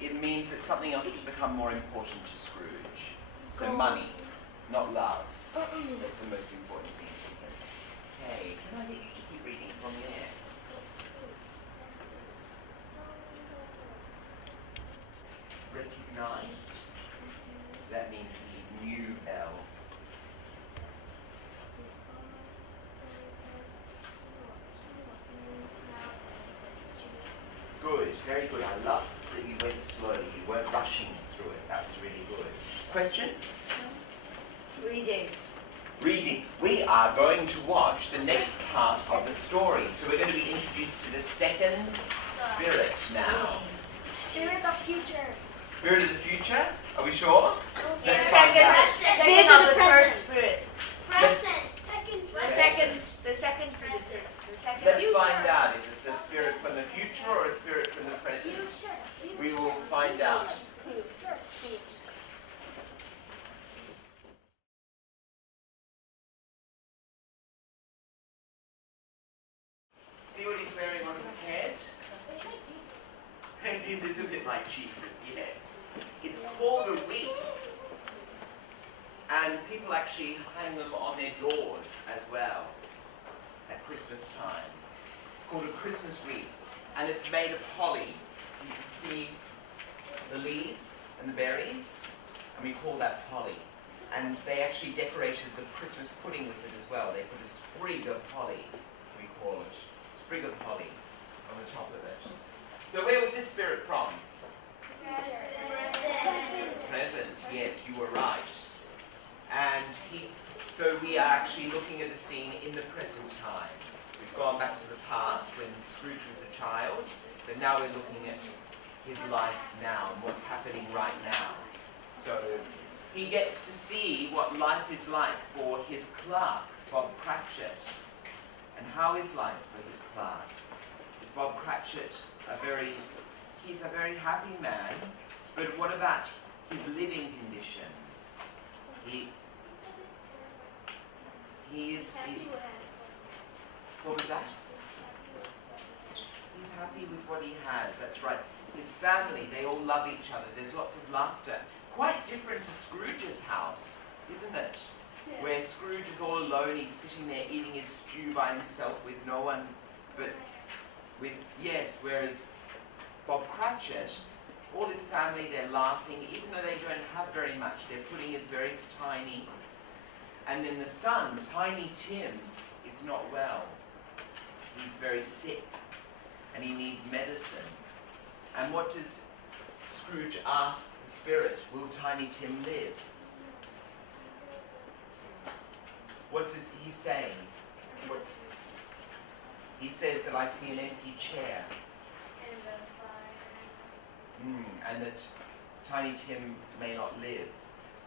It means that something else has become more important to Scrooge. So money, not love. That's the most important thing to him. Okay, can I get you to keep reading from there? Recognized. So that means he knew Belle. Very good. I love that you went slowly. You weren't rushing through it. That was really good. Question? Reading. Reading. We are going to watch the next part of the story. So we're going to be introduced to the second spirit now. Spirit of future. Spirit of the future? Are we sure? Let's Second. find out. Second of the third spirit. Present. Second. The second to the third. Let's find out if it's a spirit from the future or a spirit from the present. We will find out. See what he's wearing on his head? It is a bit like Jesus, yes. It's called a wreath. And people actually hang them on their doors as well at Christmas time. It's called a Christmas wreath. And it's made of holly. So you can see the leaves and the berries. And we call that holly. And they actually decorated the Christmas pudding with it as well. They put a sprig of holly, we call it. Sprig of holly on the top of it. So where was this spirit from? Present. Yes, you were right. And so we are actually looking at a scene in the present time. We've gone back to the past when Scrooge was a child, but now we're looking at his life now and what's happening right now. So he gets to see what life is like for his clerk, Bob Cratchit. And how is life for his clerk? Is Bob Cratchit he's a very happy man, but what about his living conditions? What was that? He's happy with what he has, that's right. His family, they all love each other. There's lots of laughter. Quite different to Scrooge's house, isn't it? Where Scrooge is all alone, he's sitting there eating his stew by himself with no one but whereas Bob Cratchit, all his family, they're laughing, even though they don't have very much, their pudding is very tiny. And then the son, Tiny Tim, is not well. He's very sick, and he needs medicine. And what does Scrooge ask the spirit? Will Tiny Tim live? What does he say? He says that I see an empty chair. And that Tiny Tim may not live.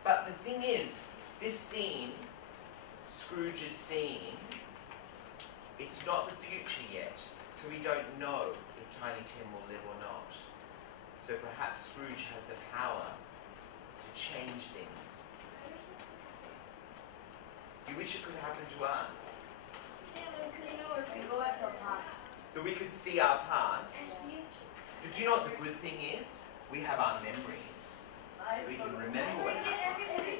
But the thing is, this scene, Scrooge is seeing, it's not the future yet. So we don't know if Tiny Tim will live or not. So perhaps Scrooge has the power to change things. You wish it could happen to us? That we could see our past. Did you know what the good thing is? We have our memories. So we can remember what happened.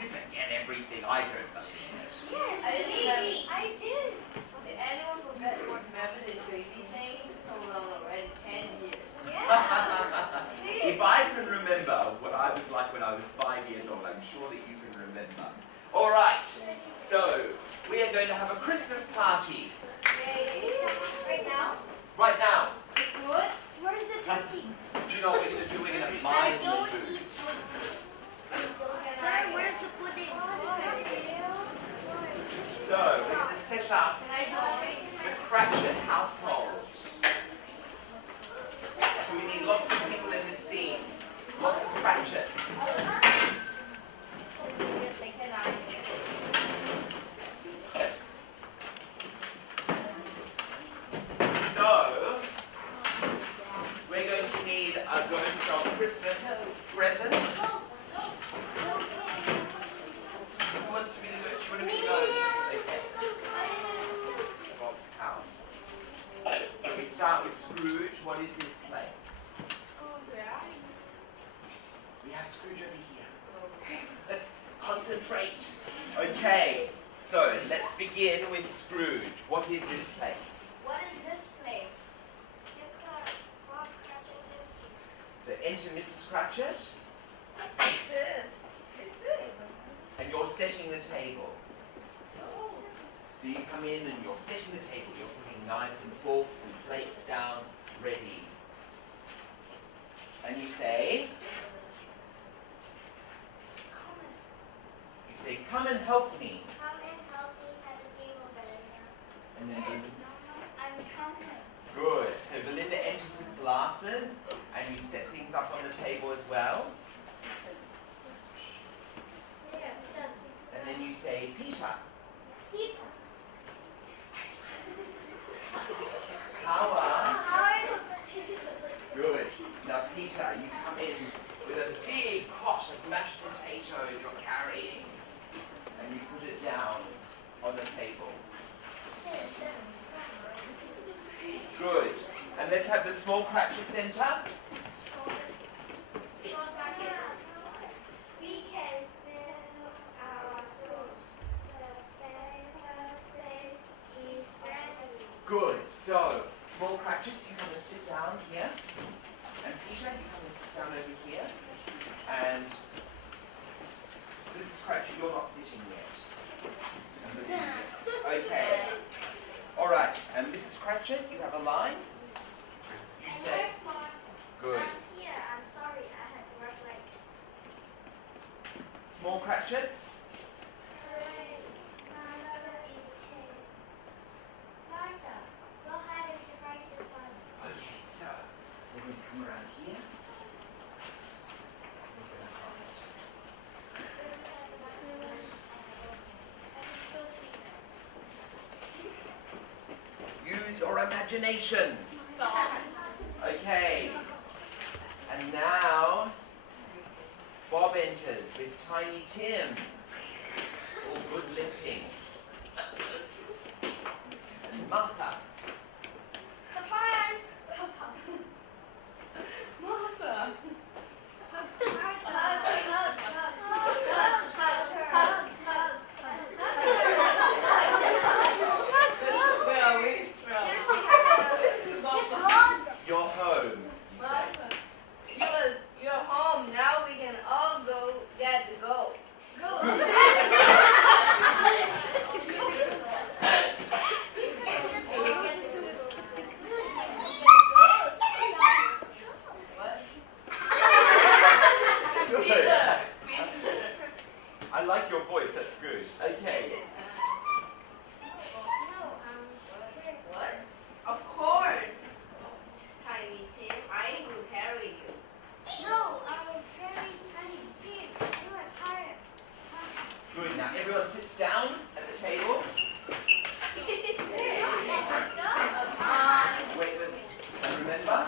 You forget everything. I don't believe it. Yes, I did. Did anyone remember the crazy thing so long already? 10 years. If I can remember what I was like when I was 5 years old, I'm sure that you can remember. All right, so we are going to have a Christmas party. Right now? Right now. Good? Where's the turkey? Do you know what we're going to do? We're going to mine the food. Sir, where's the pudding? So we're going to set up the Cratchit household. So we need lots of people in this scene. Lots of Cratchits. So we're going to need a ghost of Christmas present. Who wants to be the ghost? You want to be the ghost? Okay. Bob's house. So we start with Scrooge. What is this place? We have Scrooge over here. Concentrate. Okay. So let's begin with Scrooge. What is this place? What is this place? Bob Cratchit lives here. So enter Mrs. Cratchit. And you're setting the table. So you come in and you're setting the table. You're putting knives and forks and plates down, ready. And you say, come and help me. Come and help me set the table, Belinda. And then I'm coming. good. So Belinda enters with glasses, and you set things up on the table as well. And then you say, Peter. Pizza. How are? How Good. Now Peter, you come in with a big pot of mashed potatoes you're carrying, and you put it down on the table. Good. And let's have the small Cratchits enter. We can smell our clothes. The baker says he's ready. Good. So, small Cratchits, you come and sit down here. And Peter, you come and sit down over here. And Mrs. Cratchit, you're not sitting yet. Yes. Okay. All right. And Mrs. Cratchit, you have a line. You say. Good. I'm here. I'm sorry. I had to work late. Small Cratchits. Hooray. My mother is here. Martha, go ahead and surprise your father. Okay, so we're going to come around here. We're going to hide. I can still see them. Use your imagination. Okay. And now Bob enters with Tiny Tim. All good limping. And Martha. Surprise! Martha! Where are we? You're home, you say. You're home. Now we can all go get the gold. What? Good. I like your voice, that's good. Okay. What? Of course. Tiny Tim, I will carry you. No, I will carry Tiny Tim. You are tired. Good. Now everyone sits down at the table. Wait a minute. And remember,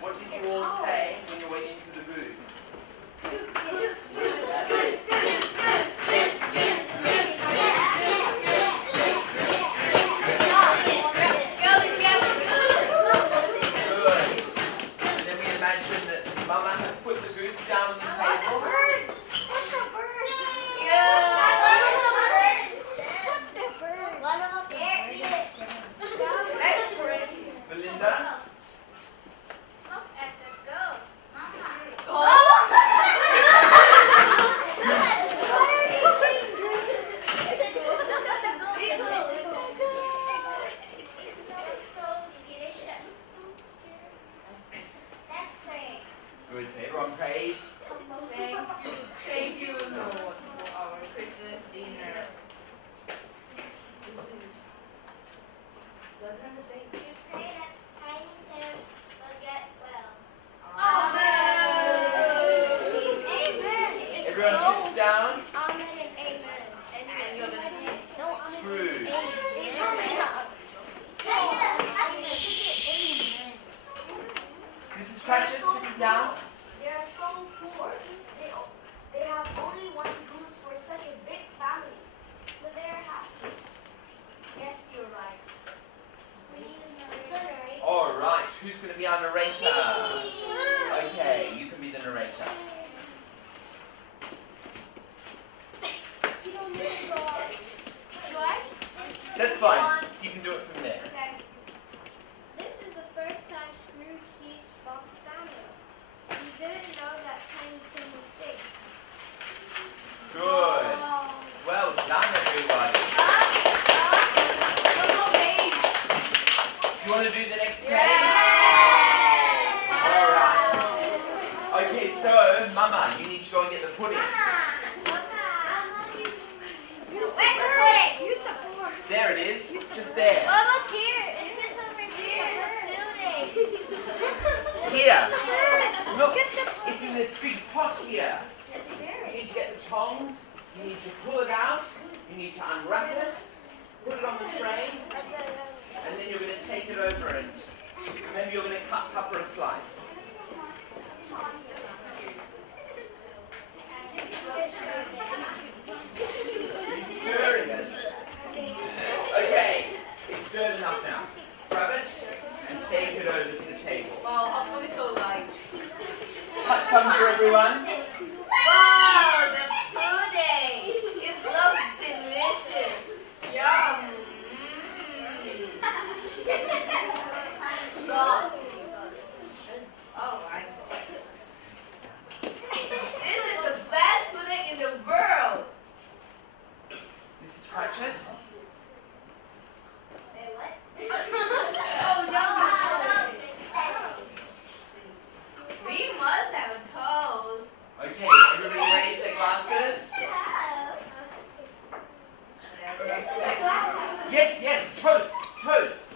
what did you all say when you're waiting for the booths? Good. And then we imagine that Mama has put the goose down on the table. Belinda? Look at the ghost. That's great. Good. So everyone prays. Thank you, Lord, for our Christmas dinner. Your turn to say. We pray that Tiny Tim will get well. Everyone sits down. Amen and amen. And you're gonna pay. Scrooge. Mrs. Cratchit sitting down. They are so poor. They have only one goose for such a big family. But they are happy. Yes, you're right. We need a narrator. All right. Who's going to be our narrator? Okay, you can be the narrator. What? That's fine. You can do it from there. Okay. This is the first time Scrooge sees Bob's family. He didn't know that Tiny Tim was sick. Good. Well done, everybody. Do you want to do the next page? All so, Mama, you need to go and get the pudding. Where's the pudding? There it is, just there. Oh, look here. It's just over here. Here. Look, it's in this big pot here. You need to get the tongs, you need to pull it out, you need to unwrap it, put it on the tray, and then you're going to take it over and maybe you're going to cut pepper a slice. Stirring it. Okay, it's stirred enough now. Grab it and take it over to the table. Wow, how come it's so light? Cut some for everyone. Wow, the pudding! It looks delicious. Yum! Yum. Oh my god. This is the best pudding in the world. Mrs. Cratchit? Oh no! We must have a toast. Okay, everybody raise their glasses. Yes, yes, toast, toast.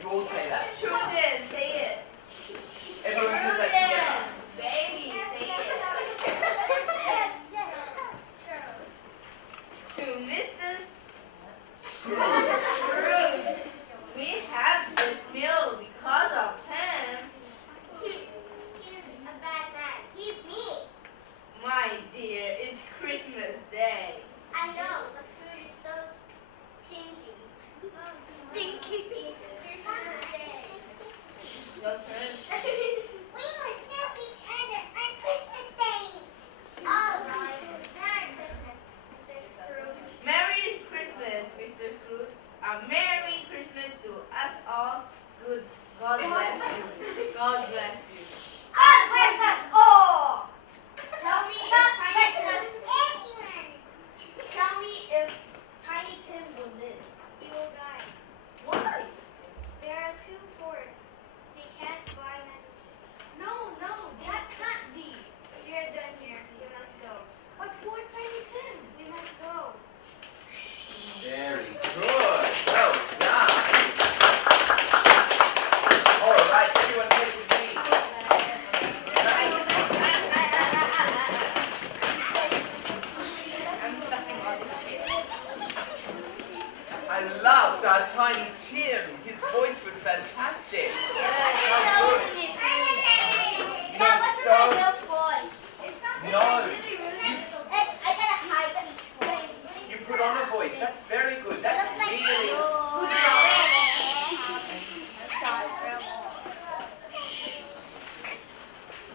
You all say that. Children, say it. Everyone says that together. Baby, say it. To Mr. Scrooge, we have this meal because of him. He's a bad man. He's me. My dear, it's Christmas Day. I know, but Scrooge is so stinky. Stinky. It's Christmas Day. Your turn. We must help each other on Christmas Day. All right. Merry Christmas, Mr. Scrooge. Merry Christmas, Mr. Scrooge. A Merry Christmas to us all. Good. God bless you. God bless you. God bless us all. Tell me if Tiny Tim. Tell me if Tiny Tim will live. He will die. Why? They are too poor. They can't buy medicine. No, that can't be. We are done here. We must go. But poor Tiny Tim. We must go. Very good. Well done. All right, everyone take a seat. I'm stuffing all this shit. I loved our Tiny Tim. His voice was fantastic. That wasn't my real voice. No, I got a high pitched voice. you put on a voice. That's very good. That's really, Good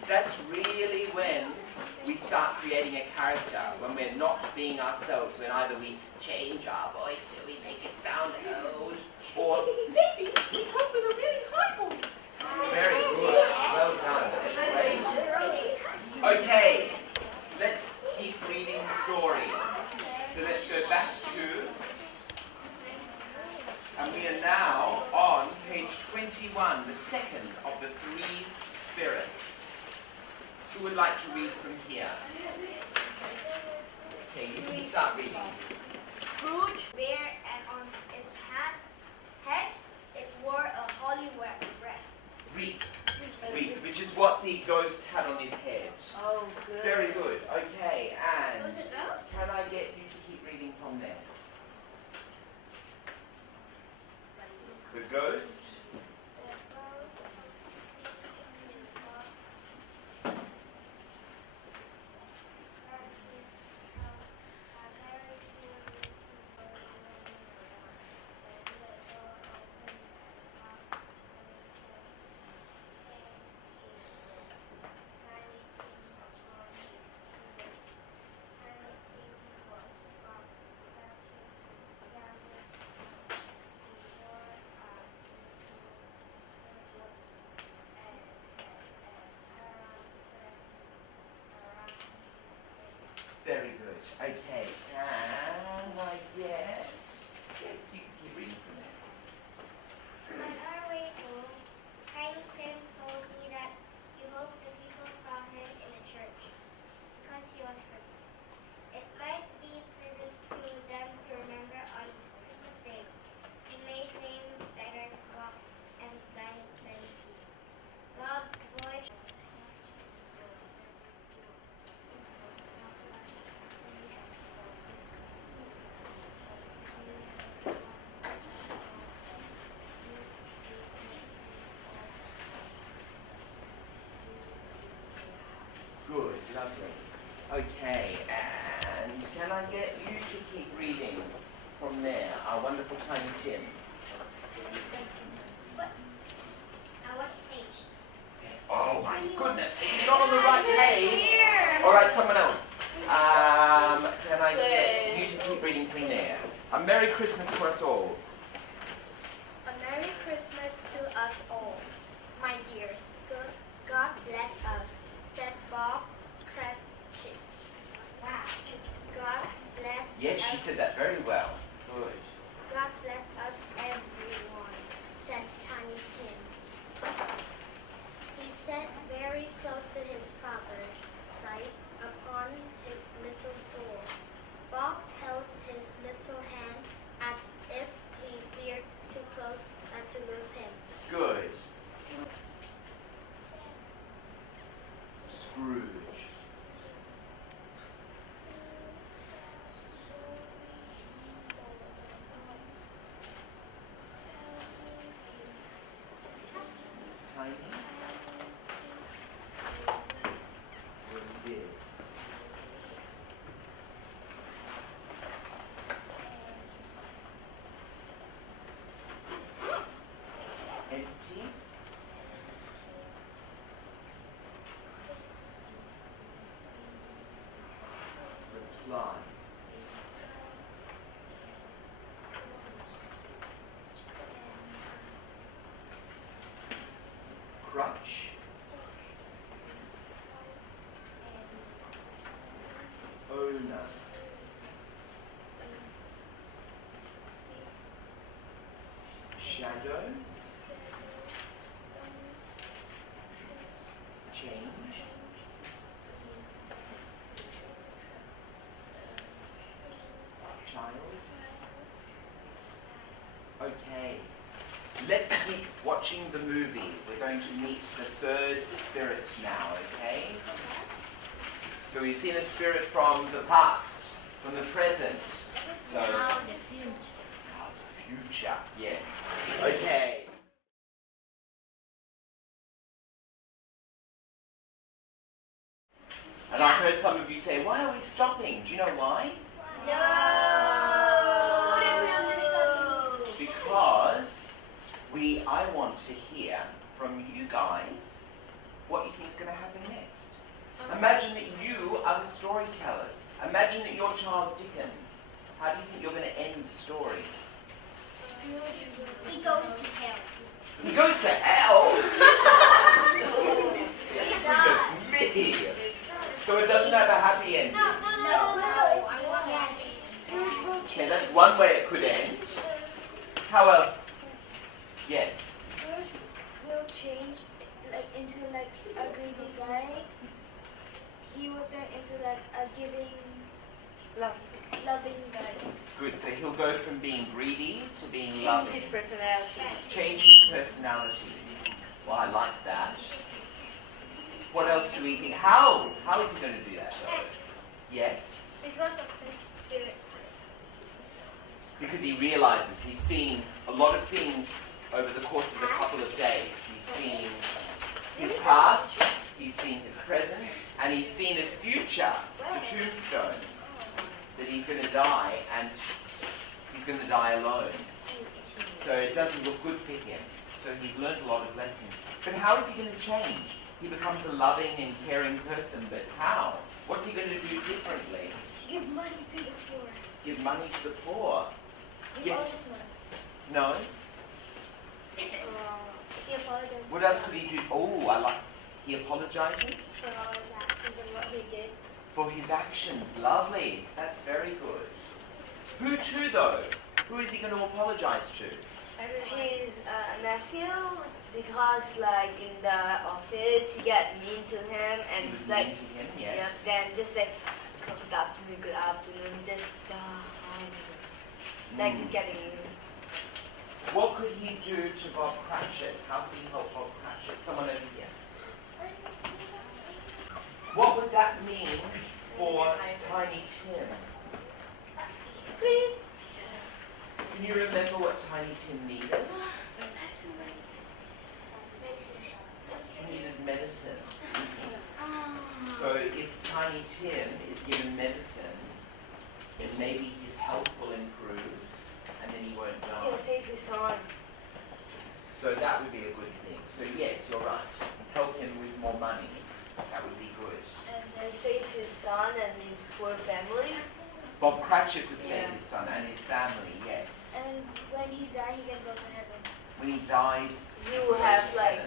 that's really when we start creating a character. When we're not being ourselves. When either we change our voice so we make it sound old, or maybe we talk with a really high voice. Very good. Well done. That's great. Okay, let's keep reading the story. So let's go back to, and we are now on page 21, the second of the three spirits. Who would like to read from here? Okay, you can start reading. Scrooge bear, and on its head it wore a holly wreath. Wreath, which is what the ghost had on his head. Oh, good. Very good. Okay, and Was it ghost? can I get you to keep reading from there? The ghost. Very good. Okay, and I guess, yes, you can keep reading from there. On our way home, Tiny Tim told me that he hoped the people saw him in the church. Okay, and can I get you to keep reading from there, our wonderful Tiny Tim? But now what page? Oh my goodness, he's not on the right page. All right, someone else. Can I get you to keep reading from there? A Merry Christmas to us all. A Merry Christmas to us all, my dears. God bless us, said Bob Cratchit. Wow. God bless Yes, us. she said that very well. Good. God bless us, everyone, said Tiny Tim. He sat very close to his father's side upon his little stool. Bob held his little hand as if he feared too close to lose him. Good. Scrooge. Tiny. Big. Empty. Reply. Crutch. Owner. Shadows. Change. Child. Okay. Let's keep watching the movies. We're going to meet the third spirit now, okay? So we've seen a spirit from the past, from the present. So Now the future. now the future, yes. Okay. And I've heard some of you say, why are we stopping? Do you know why? Because I want to hear from you guys what you think is going to happen next. Imagine that you are the storytellers. Imagine that you're Charles Dickens. How do you think you're going to end the story? He goes to hell. He goes to hell? Goodness me! So it doesn't have a happy ending. Okay, that's one way it could end. How else? Yes. Scrooge will change into a greedy guy. He will turn into a giving, loving guy. Good. So he'll go from being greedy to being loving. His personality. Change his personality. Well, I like that. What else do we think? How? How is he going to do that, though? Yes? Because of his spirit. Because he realizes he's seen a lot of things over the course of a couple of days. He's seen his past, he's seen his present, and he's seen his future, the tombstone. That he's going to die, and he's going to die alone. So it doesn't look good for him. So he's learned a lot of lessons. But how is he going to change? He becomes a loving and caring person, but how? What's he going to do differently? Give money to the poor. Give money to the poor? Give Yes. all his money. No? He apologizes What else could he do? Oh, I like... He apologizes for all his actions and what he did. for his actions. Lovely. That's very good. Who to, though? Who is he going to apologize to? His nephew, because in the office he got mean to him and He was it's mean to him, yes. yeah, then just say good afternoon, just he's getting mean. What could he do to Bob Cratchit? How could he help Bob Cratchit? Someone over here. What would that mean for Tiny Tim? Please. Can you remember what Tiny Tim needed? He needed medicine. So if Tiny Tim is given medicine, then maybe his health will improve, and then he won't die. He'll save his son. So that would be a good thing. So yes, you're right. Help him with more money. That would be good. And save his son and his poor family. Bob Cratchit would save Yeah. his son and his family, yes. And when he dies, he can go to heaven. When he dies, He will have like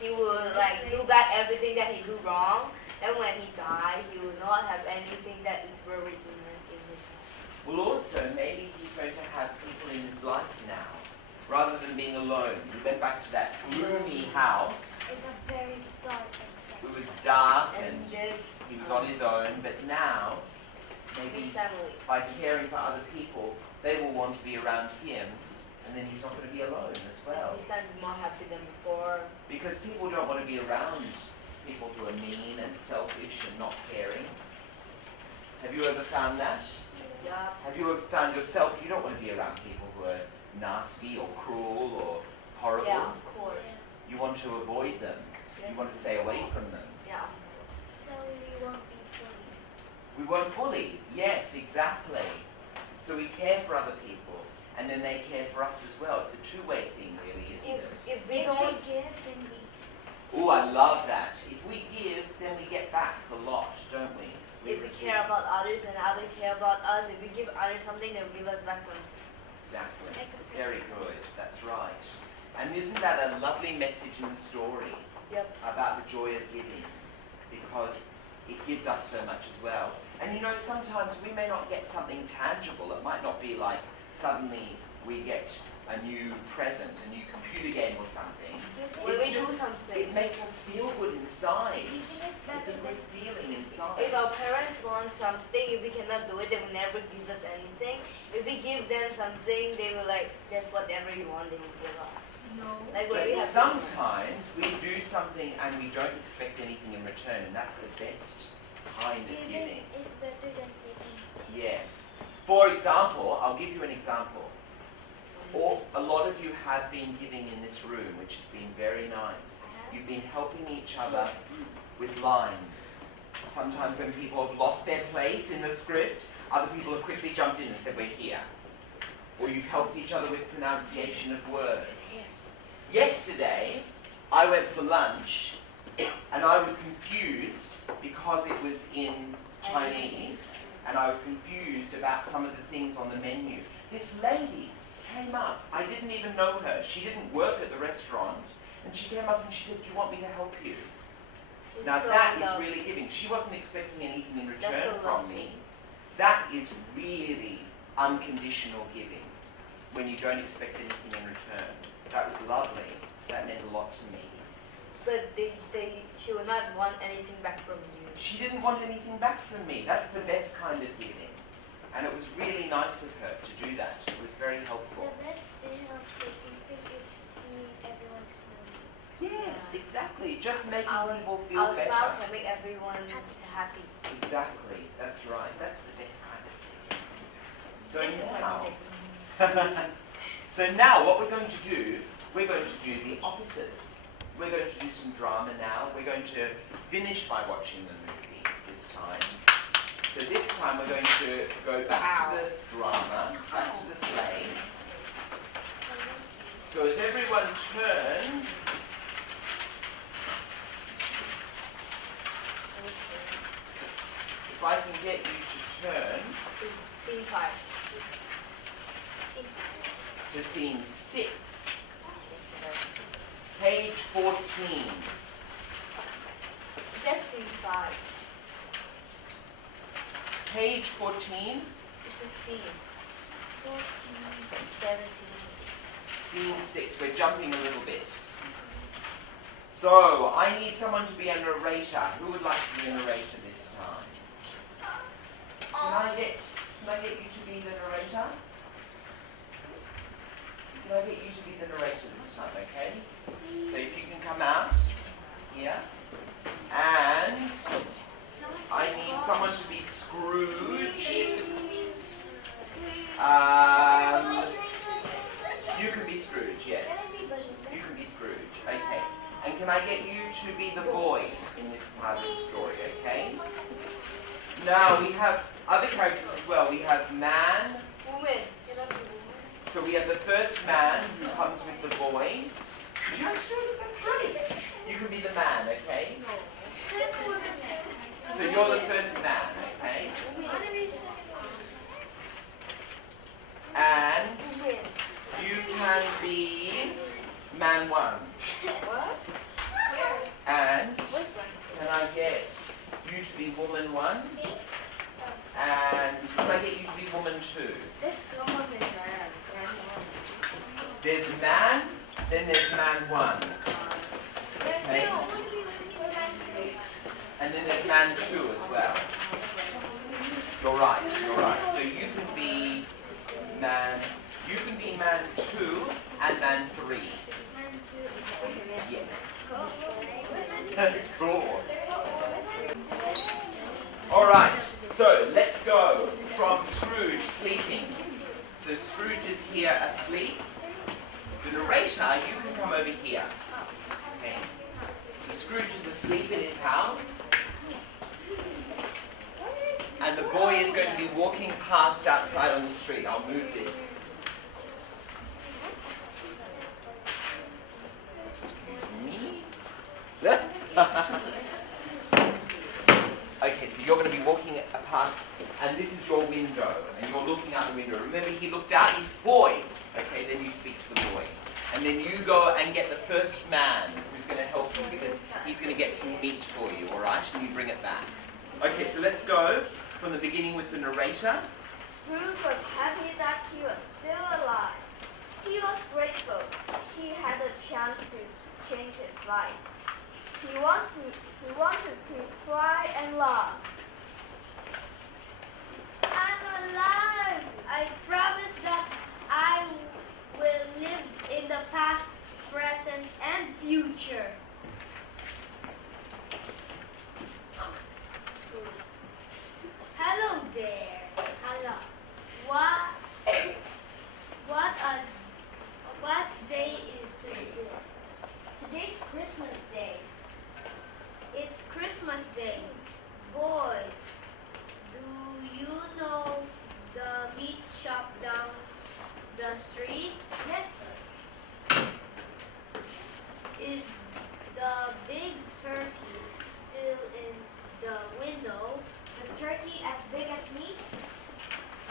he will like do back everything that he do wrong. And when he dies, he will not have anything that is worried in his life. well also maybe he's going to have people in his life now, rather than being alone. We went back to that gloomy house. It's a very dark and sad. It was dark And and just he was on his own, but now maybe his family. by caring for other people, they will want to be around him, and then he's not going to be alone as well. He's gonna be more happy than before. Because people don't want to be around people who are mean and selfish and not caring. Have you ever found that? Yeah. Have you ever found yourself, you don't want to be around people who are nasty or cruel or horrible? Yeah, of course. You want to avoid them. Yes. You want to stay away from them. Yeah. So we won't be bullied. We won't bully. Yes, exactly. So we care for other people, and then they care for us as well. It's a two-way thing, really, isn't it? If we If don't we give, then we Oh, I love that. If we give, then we get back a lot, don't we? if we receive. care about others and others care about us, if we give others something, they'll give us back something. Exactly. Like a Very good. That's right. And isn't that a lovely message in the story Yep. about the joy of giving? Because it gives us so much as well. And you know, sometimes we may not get something tangible. It might not be like suddenly we get a new present, a new computer game or something. When It's we do just- something. It makes us feel good inside. Giving is It's better a than good feeling inside. If our parents want something, if we cannot do it, they will never give us anything. If we give them something, they will like, that's whatever you want, they will give us. no. Like when we But have sometimes we do something and we don't expect anything in return, and that's the best kind of Giving giving. is better than taking. Yes. For example, I'll give you an example. A lot of you have been giving in this room, which has been very nice. You've been helping each other with lines. Sometimes when people have lost their place in the script, other people have quickly jumped in and said, we're here. Or you've helped each other with pronunciation of words. Yesterday, I went for lunch and I was confused because it was in Chinese and I was confused about some of the things on the menu. This lady came up. I didn't even know her. She didn't work at the restaurant. And she came up and she said, do you want me to help you? It's Now so that is lovely. really giving. She wasn't expecting anything in That's return so from lovely. me. That is really unconditional giving, when you don't expect anything in return. That was lovely. That meant a lot to me. But she will not want anything back from you. She didn't want anything back from me. That's the best kind of giving. And it was really nice of her to do that. It was very helpful. The best thing of taking thing is seeing everyone smiling. Yes, exactly. Just making Our- people feel Our better. smile can make everyone happy. Exactly. That's right. That's the best kind of giving. So This is now, my so now what we're going to do, we're going to do the opposite. We're going to do some drama now. We're going to finish by watching the movie this time. So this time we're going to go back to the drama, back to the play. So if everyone turns, if I can get you to turn Scene 5. to scene 6, page 14. That's scene 5. Page 14, It's a scene. 14. 17. scene 6. We're jumping a little bit. So, I need someone to be a narrator. Who would like to be a narrator this time? Can I get you to be the narrator? Can I get you to be the narrator this time, okay? So if you can come out here. And I need someone to be Scrooge. You can be Scrooge, yes. You can be Scrooge, okay. And can can I get you to be the boy in this part of the story, okay? Now we have other characters as well. We have man. Woman. So we have the first man who comes with the boy. Did you actually? That's great. You can be the man, okay? So you're the first man, okay? And you can be man one. What? And can I get you to be woman one? And can I get you to be woman two? There's someone in man. There's man, then there's man one. Okay? And then there's man two as well. You're right, you're right. So you can be man two and man three. Yes. Cool. Alright, so let's go from Scrooge sleeping. So Scrooge is here asleep. The narrator, you can come over here. Okay. So Scrooge is asleep in his house. And the boy is going to be walking past outside on the street. I'll move this. Excuse me. Okay, so you're going to be walking past, and this is your window, and you're looking out the window. Remember, he looked out, he's boy. Okay, then you speak to the boy. And then you go and get the first man who's going to help you, because he's going to get some meat for you, all right? And you bring it back. Okay, so let's go from the beginning with the narrator. Scrooge was happy that he was still alive. He was grateful he had a chance to change his life. He wanted to cry and laugh. I'm alive! I promise that I will live in the past, present, and future. Hello there. Hello. What day is today? Today's Christmas Day. It's Christmas Day. Boy, do you know the meat shop down the street? Yes, sir. Is the big turkey still in the window? The turkey as big as me?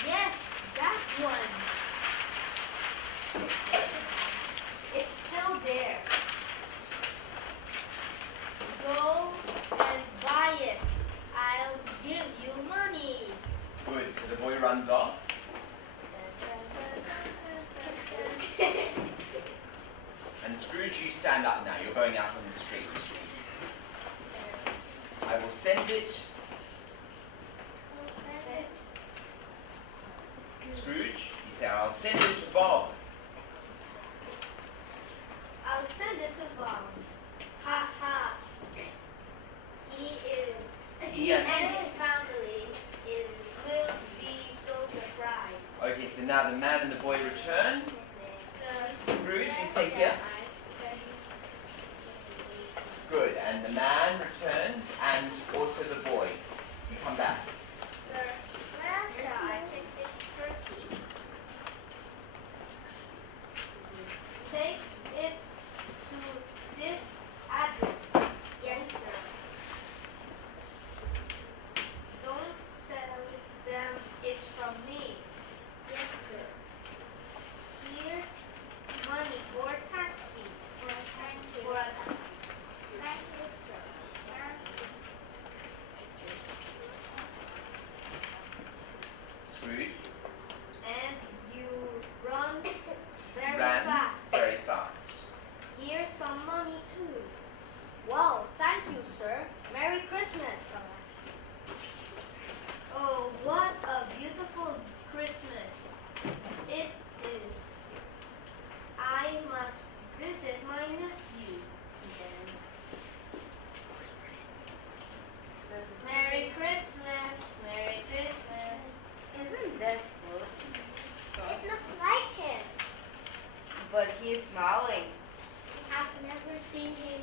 Yes, that one. It's still there. Go and buy it. I'll give you money. Good, so the boy runs off. And Scrooge, you stand up now. You're going out on the street. I will send it. Scrooge, you say, I'll send it to Bob. I'll send it to Bob. Ha ha. He and his family will be so surprised. Okay, so now the man and the boy return. Scrooge, you stay here. Good, and the man returns, and also the boy. You come back. Sir, where shall I take this turkey? Take it to this address. Yes, sir. Don't tell them it's from me. Yes, sir. Here's money for a taxi. For a taxi. For a taxi. Thank you, sir. Scrooge And you run very ran fast. very fast. Here's some money too. Wow, thank you, sir. Merry Christmas. Oh, what a beautiful Christmas it is. I must visit my nephew again. Merry Christmas. Merry Christmas. Isn't this good? It looks like him. But he's smiling. I've never seen him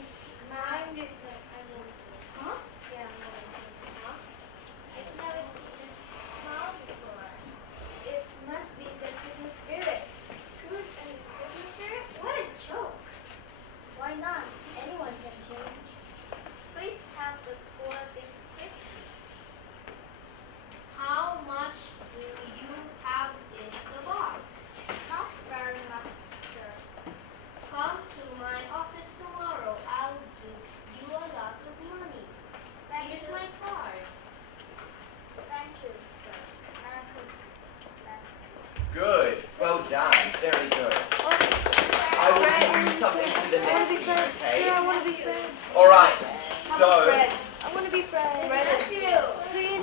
right. So Fred. I want to be friends.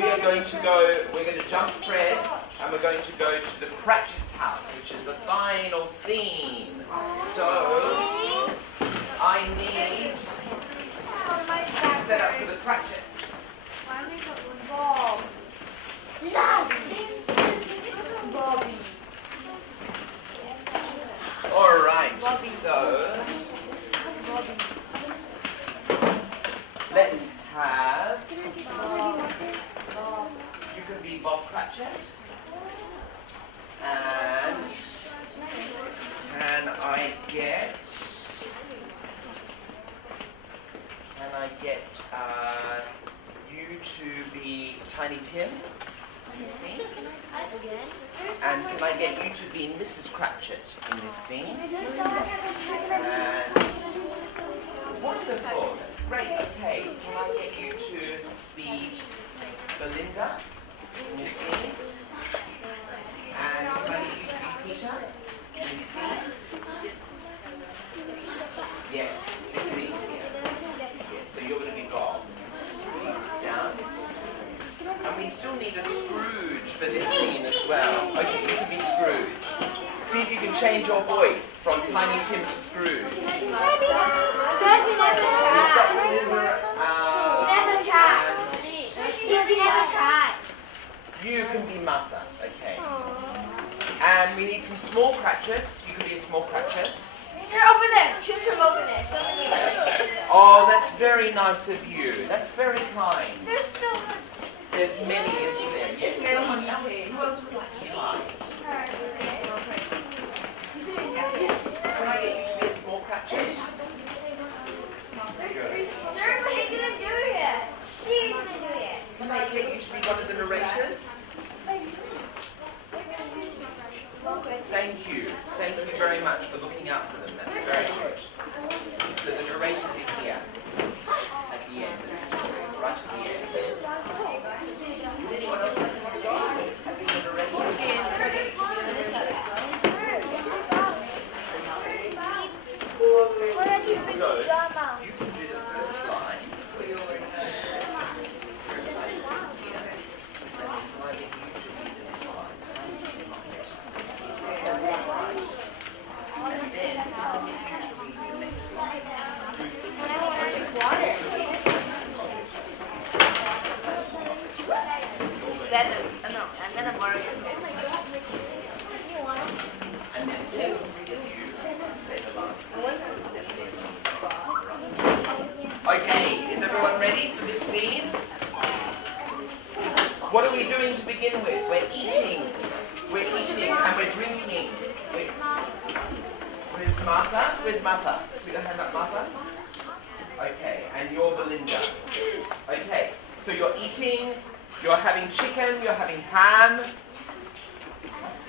we're going to jump Fred, and we're going to go to the Cratchit's house, which is the final scene. So I need to set up for the Cratchits. Bob. Bobby. All right. So let's have. You can be Bob Cratchit. And can I get you to be Tiny Tim in this scene? And can I get you to be Mrs. Cratchit in this scene? And wonderful, that's great. Okay, can I get you to be Belinda in this scene? And can I get you to be Peter in this scene? Yes, this scene here. Yes, so you're going to be Bob. Down. And we still need a Scrooge for this scene as well. Okay, you can be Scrooge. See if you can change your voice from Tiny Tim to Scrooge. You can be Martha, okay. And we need some small Cratchits. You can be a small Cratchit. They're over there. Choose from over there. So many. Oh, that's very nice of you. That's very kind. There's so much. There's many, isn't there? Yes. Someone else. Who else would like to try? Can I get you to be a small Cratchit? Good. Sir, but he didn't do it yet. She didn't do it. Can I get you to be one of the narrators? Thank you. Thank you very much for looking out for them. That's very good. So the narrators are here. At the end of the story. Right at the end. Would anyone else like to go? Having the narrator? So, you can do the first line. I'm gonna borrow it. And then all three of you say the last one. Okay, is everyone ready for this scene? What are we doing to begin with? We're eating. We're eating and we're drinking. Where's Martha? Where's Martha? Put your hand up, Martha. Okay, and you're Belinda. Okay, so you're eating, you're having chicken, you're having ham.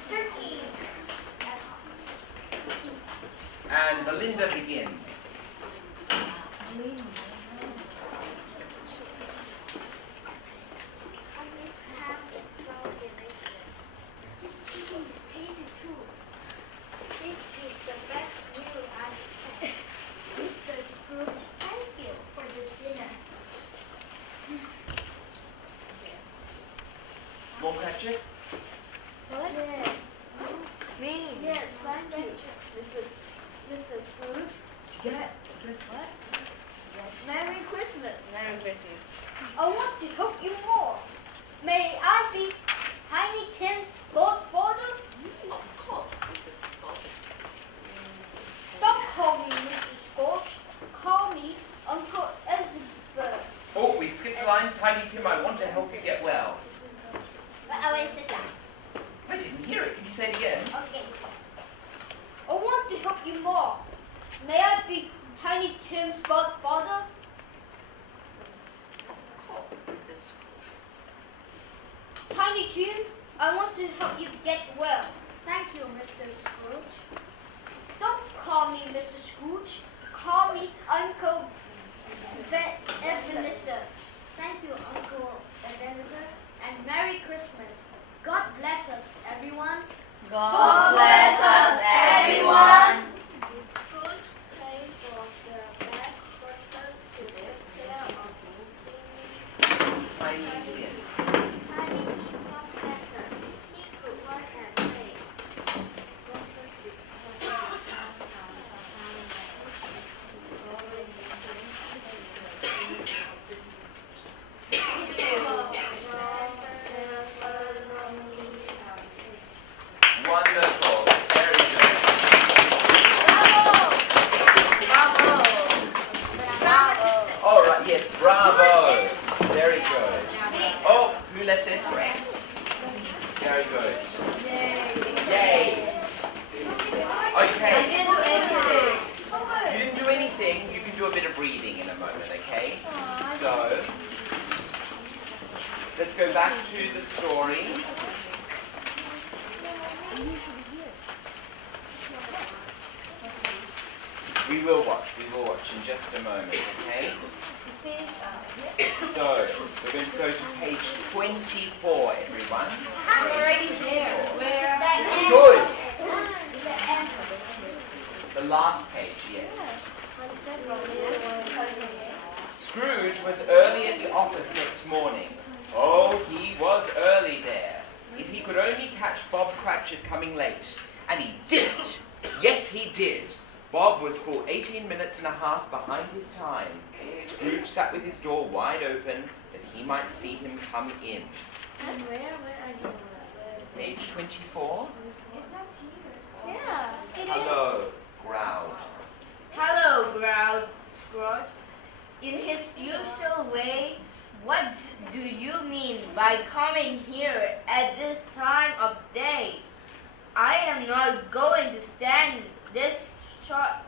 Turkey. And Belinda begins. This ham is so delicious. This chicken is tasty too. This is the best meal I've had. Mr. Scrooge, thank you for this dinner. Small Cratchit? What? Yes. Me. Yes, thank you. Mr. Scrooge. Yeah. What? Merry Christmas. Merry Christmas. I want to help you more. May I be Tiny Tim's godfather? Of course, Mr. Scotch. Don't call me Mr. Scrooge. Call me Uncle Elizabeth. Oh, we skipped a line. Tiny Tim, I want to help you get well. I will sit down. I didn't hear it. Can you say it again? Okay. I want to help you more. May I be Tiny Tim's godfather? Of course, Mr. Scotch. Tiny Tim, I want to help you get well. Thank you, Mr. Scrooge. Don't call me Mr. Scrooge. Call me Uncle Ebenezer. Thank you, Uncle Ebenezer. And Merry Christmas. God bless us, everyone. God bless us, everyone. Scrooge prayed for the best person to live. Brilliant. Tiny was better. He could work and play. Breakfast Wonderful. Very good. All right. Yes. Bravo. Very good. Oh, who left this correct? Very good. Yay. Okay. You didn't do anything. You can do a bit of reading in a moment, okay? So, let's go back to the story. We will watch in just a moment, okay? So, we're going to go to page 24, everyone. I'm already there. Where? Good. The last page, yes. Scrooge was early at the office next morning. Oh, he was early there. If he could only catch Bob Cratchit coming late. And he did it. Yes, he did. Bob was full 18 minutes and a half behind his time. Scrooge sat with his door wide open that he might see him come in. And where are you? Page 24. It's not here. Yeah, it Hello, growled. Hello, growled Scrooge. In his usual way, what do you mean by coming here at this time of day? I am not going to stand this sort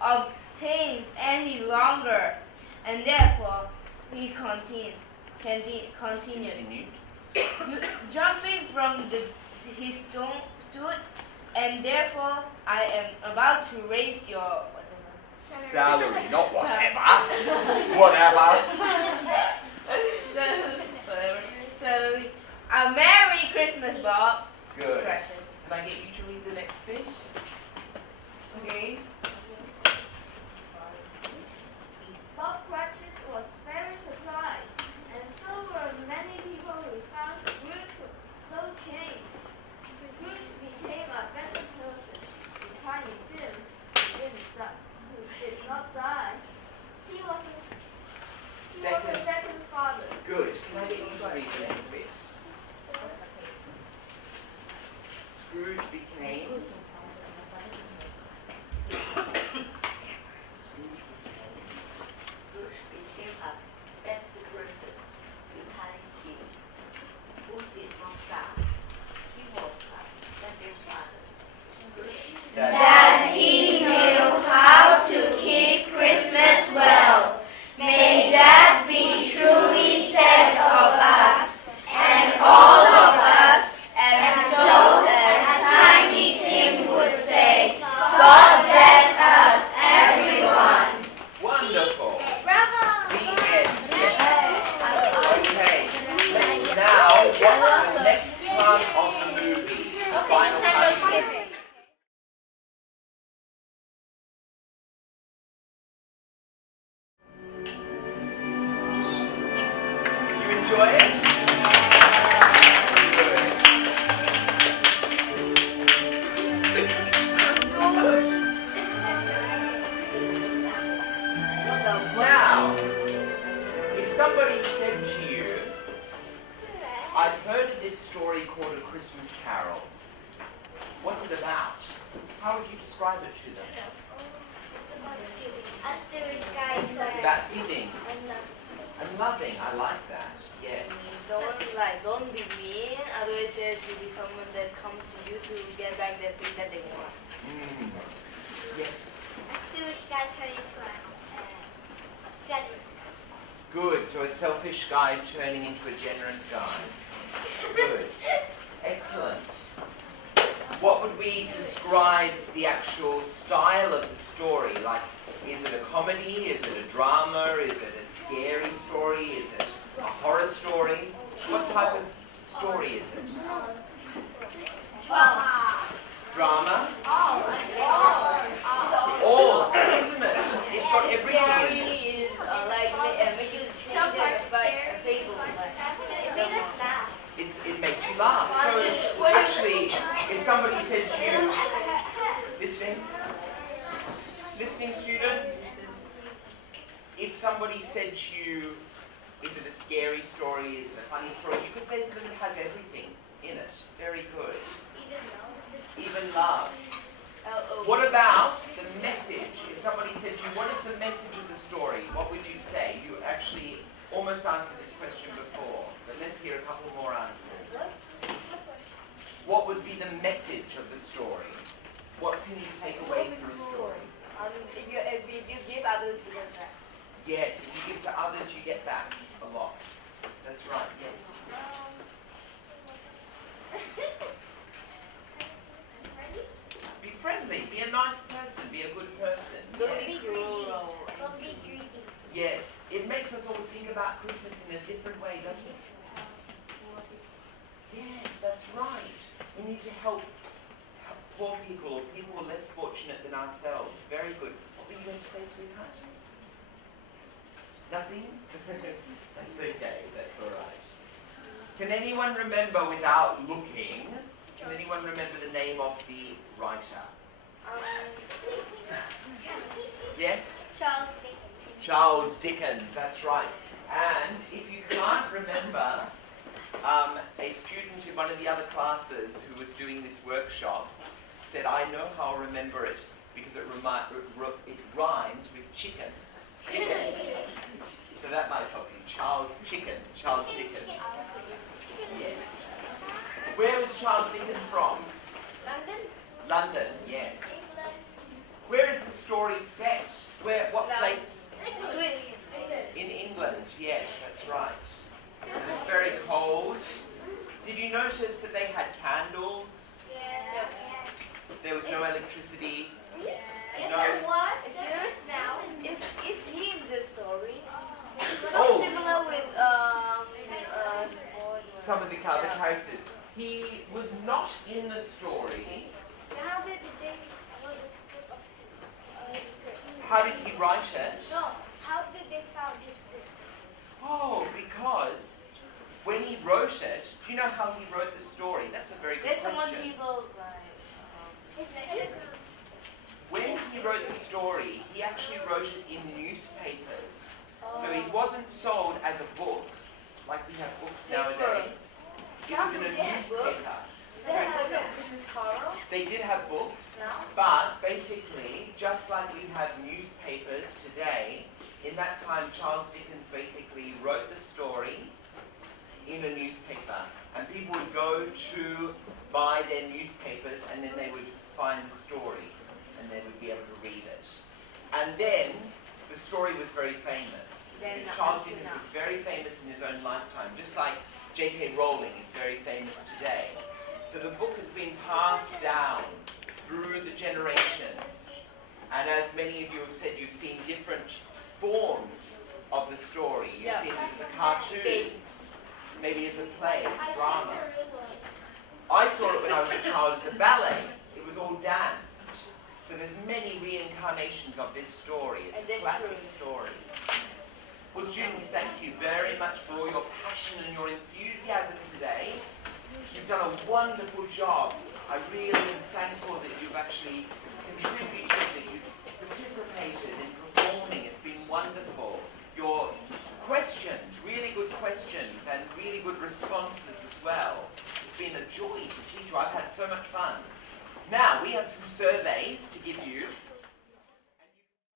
of things any longer, and therefore, he continued. Jumping from his stool, and therefore, I am about to raise your Salary, not whatever. Whatever. So, a Merry Christmas, Bob. Good. Precious. Can I get you to read the next bit? Okay. Bob Cratchit was very surprised, and so were many people who found Scrooge so changed. Scrooge became a better person. The Tiny Tim who did not die. He was a second father. Good. Can I get you to read the next bit? Scrooge became Scrooge became a better person behind him, who did not die. He was a second father. Scrooge That he knew how to keep Christmas well. May that be truly said of us, and all of us, and so as Tiny Tim would say, God bless us, everyone. wonderful. Bravo! The end. Okay. Let's now watch the next part of the movie. The final part. You enjoy it? Now, if somebody said to you, I've heard of this story called A Christmas Carol, what's it about? How would you describe it to them? It's about giving and loving. I like that. Yes. Don't be mean. Otherwise, there should be someone that comes to you to get back their thing that they want. Mm. Yes. Good. So a selfish guy turning into a generous guy. Good. Excellent. What would we describe the actual style of the story? Like, is it a comedy? Is it a drama? Is it a scary story? Is it a horror story? What type of story is it? Drama? All, isn't it? It's got everything in it. Scary is like make you think by a fable. It makes you laugh. So actually, if somebody says to you, listening students, if somebody said to you, is it a scary story, is it a funny story, you could say to them it has everything in it. Very good. Even love. What about the message? If somebody said to you, what is the message of the story? What would you say? You actually almost answered this question before, but let's hear a couple more answers. What would be the message of the story? What can you take away from the story? If you give others, you get back. Yes, if you give to others, you get back a lot. That's right, yes. Be friendly, be a nice person, be a good person. Don't be cruel. Don't be greedy. Yes, it makes us all think about Christmas in a different way, doesn't it? Yes, that's right. We need to help poor people or people less fortunate than ourselves. Very good. What were you going to say, sweetheart? Nothing? That's okay, that's all right. Can anyone remember without looking, can anyone remember the name of the writer? Yes? Charles Dickens. Charles Dickens, that's right. And if you can't remember, a student in one of the other classes who was doing this workshop said, I know how I'll remember it because it rhymes with chicken. Dickens. So that might help you. Charles Dickens. Yes. Where was Charles Dickens from? London? London, yes. Where is the story set? What place? In England, yes, that's right. And it's very cold. Did you notice that they had candles? Yes. There was no electricity. Yes, No. there was. There is now. Is he in the story? Oh. Similar with Some of the other characters. He was not in the story. How did they know the script of his script? How did he write it? No, how did they found his script? Oh, because when he wrote it, do you know how he wrote the story? That's a very good there's someone question. people like His telegram. When he wrote the story, he actually wrote it in newspapers. So it wasn't sold as a book, like we have books nowadays. It was in a newspaper. So they did have books, but basically, just like we have newspapers today, in that time Charles Dickens basically wrote the story in a newspaper. And people would go to buy their newspapers and then they would find the story and they would be able to read it. And then the story was very famous. Because Charles Dickens was very famous in his own lifetime, just like J.K. Rowling is very famous today. So the book has been passed down through the generations. And as many of you have said, you've seen different forms of the story. You've seen it as a cartoon, maybe as a play, as a drama. I saw it when I was a child as a ballet. It was all danced. So there's many reincarnations of this story. It's a classic story. Well, students, thank you very much for all your passion and your enthusiasm today. You've done a wonderful job. I really am thankful that you've actually contributed, that you've participated in performing. It's been wonderful. Your questions, really good questions, and really good responses as well. It's been a joy to teach you. I've had so much fun. Now, we have some surveys to give you.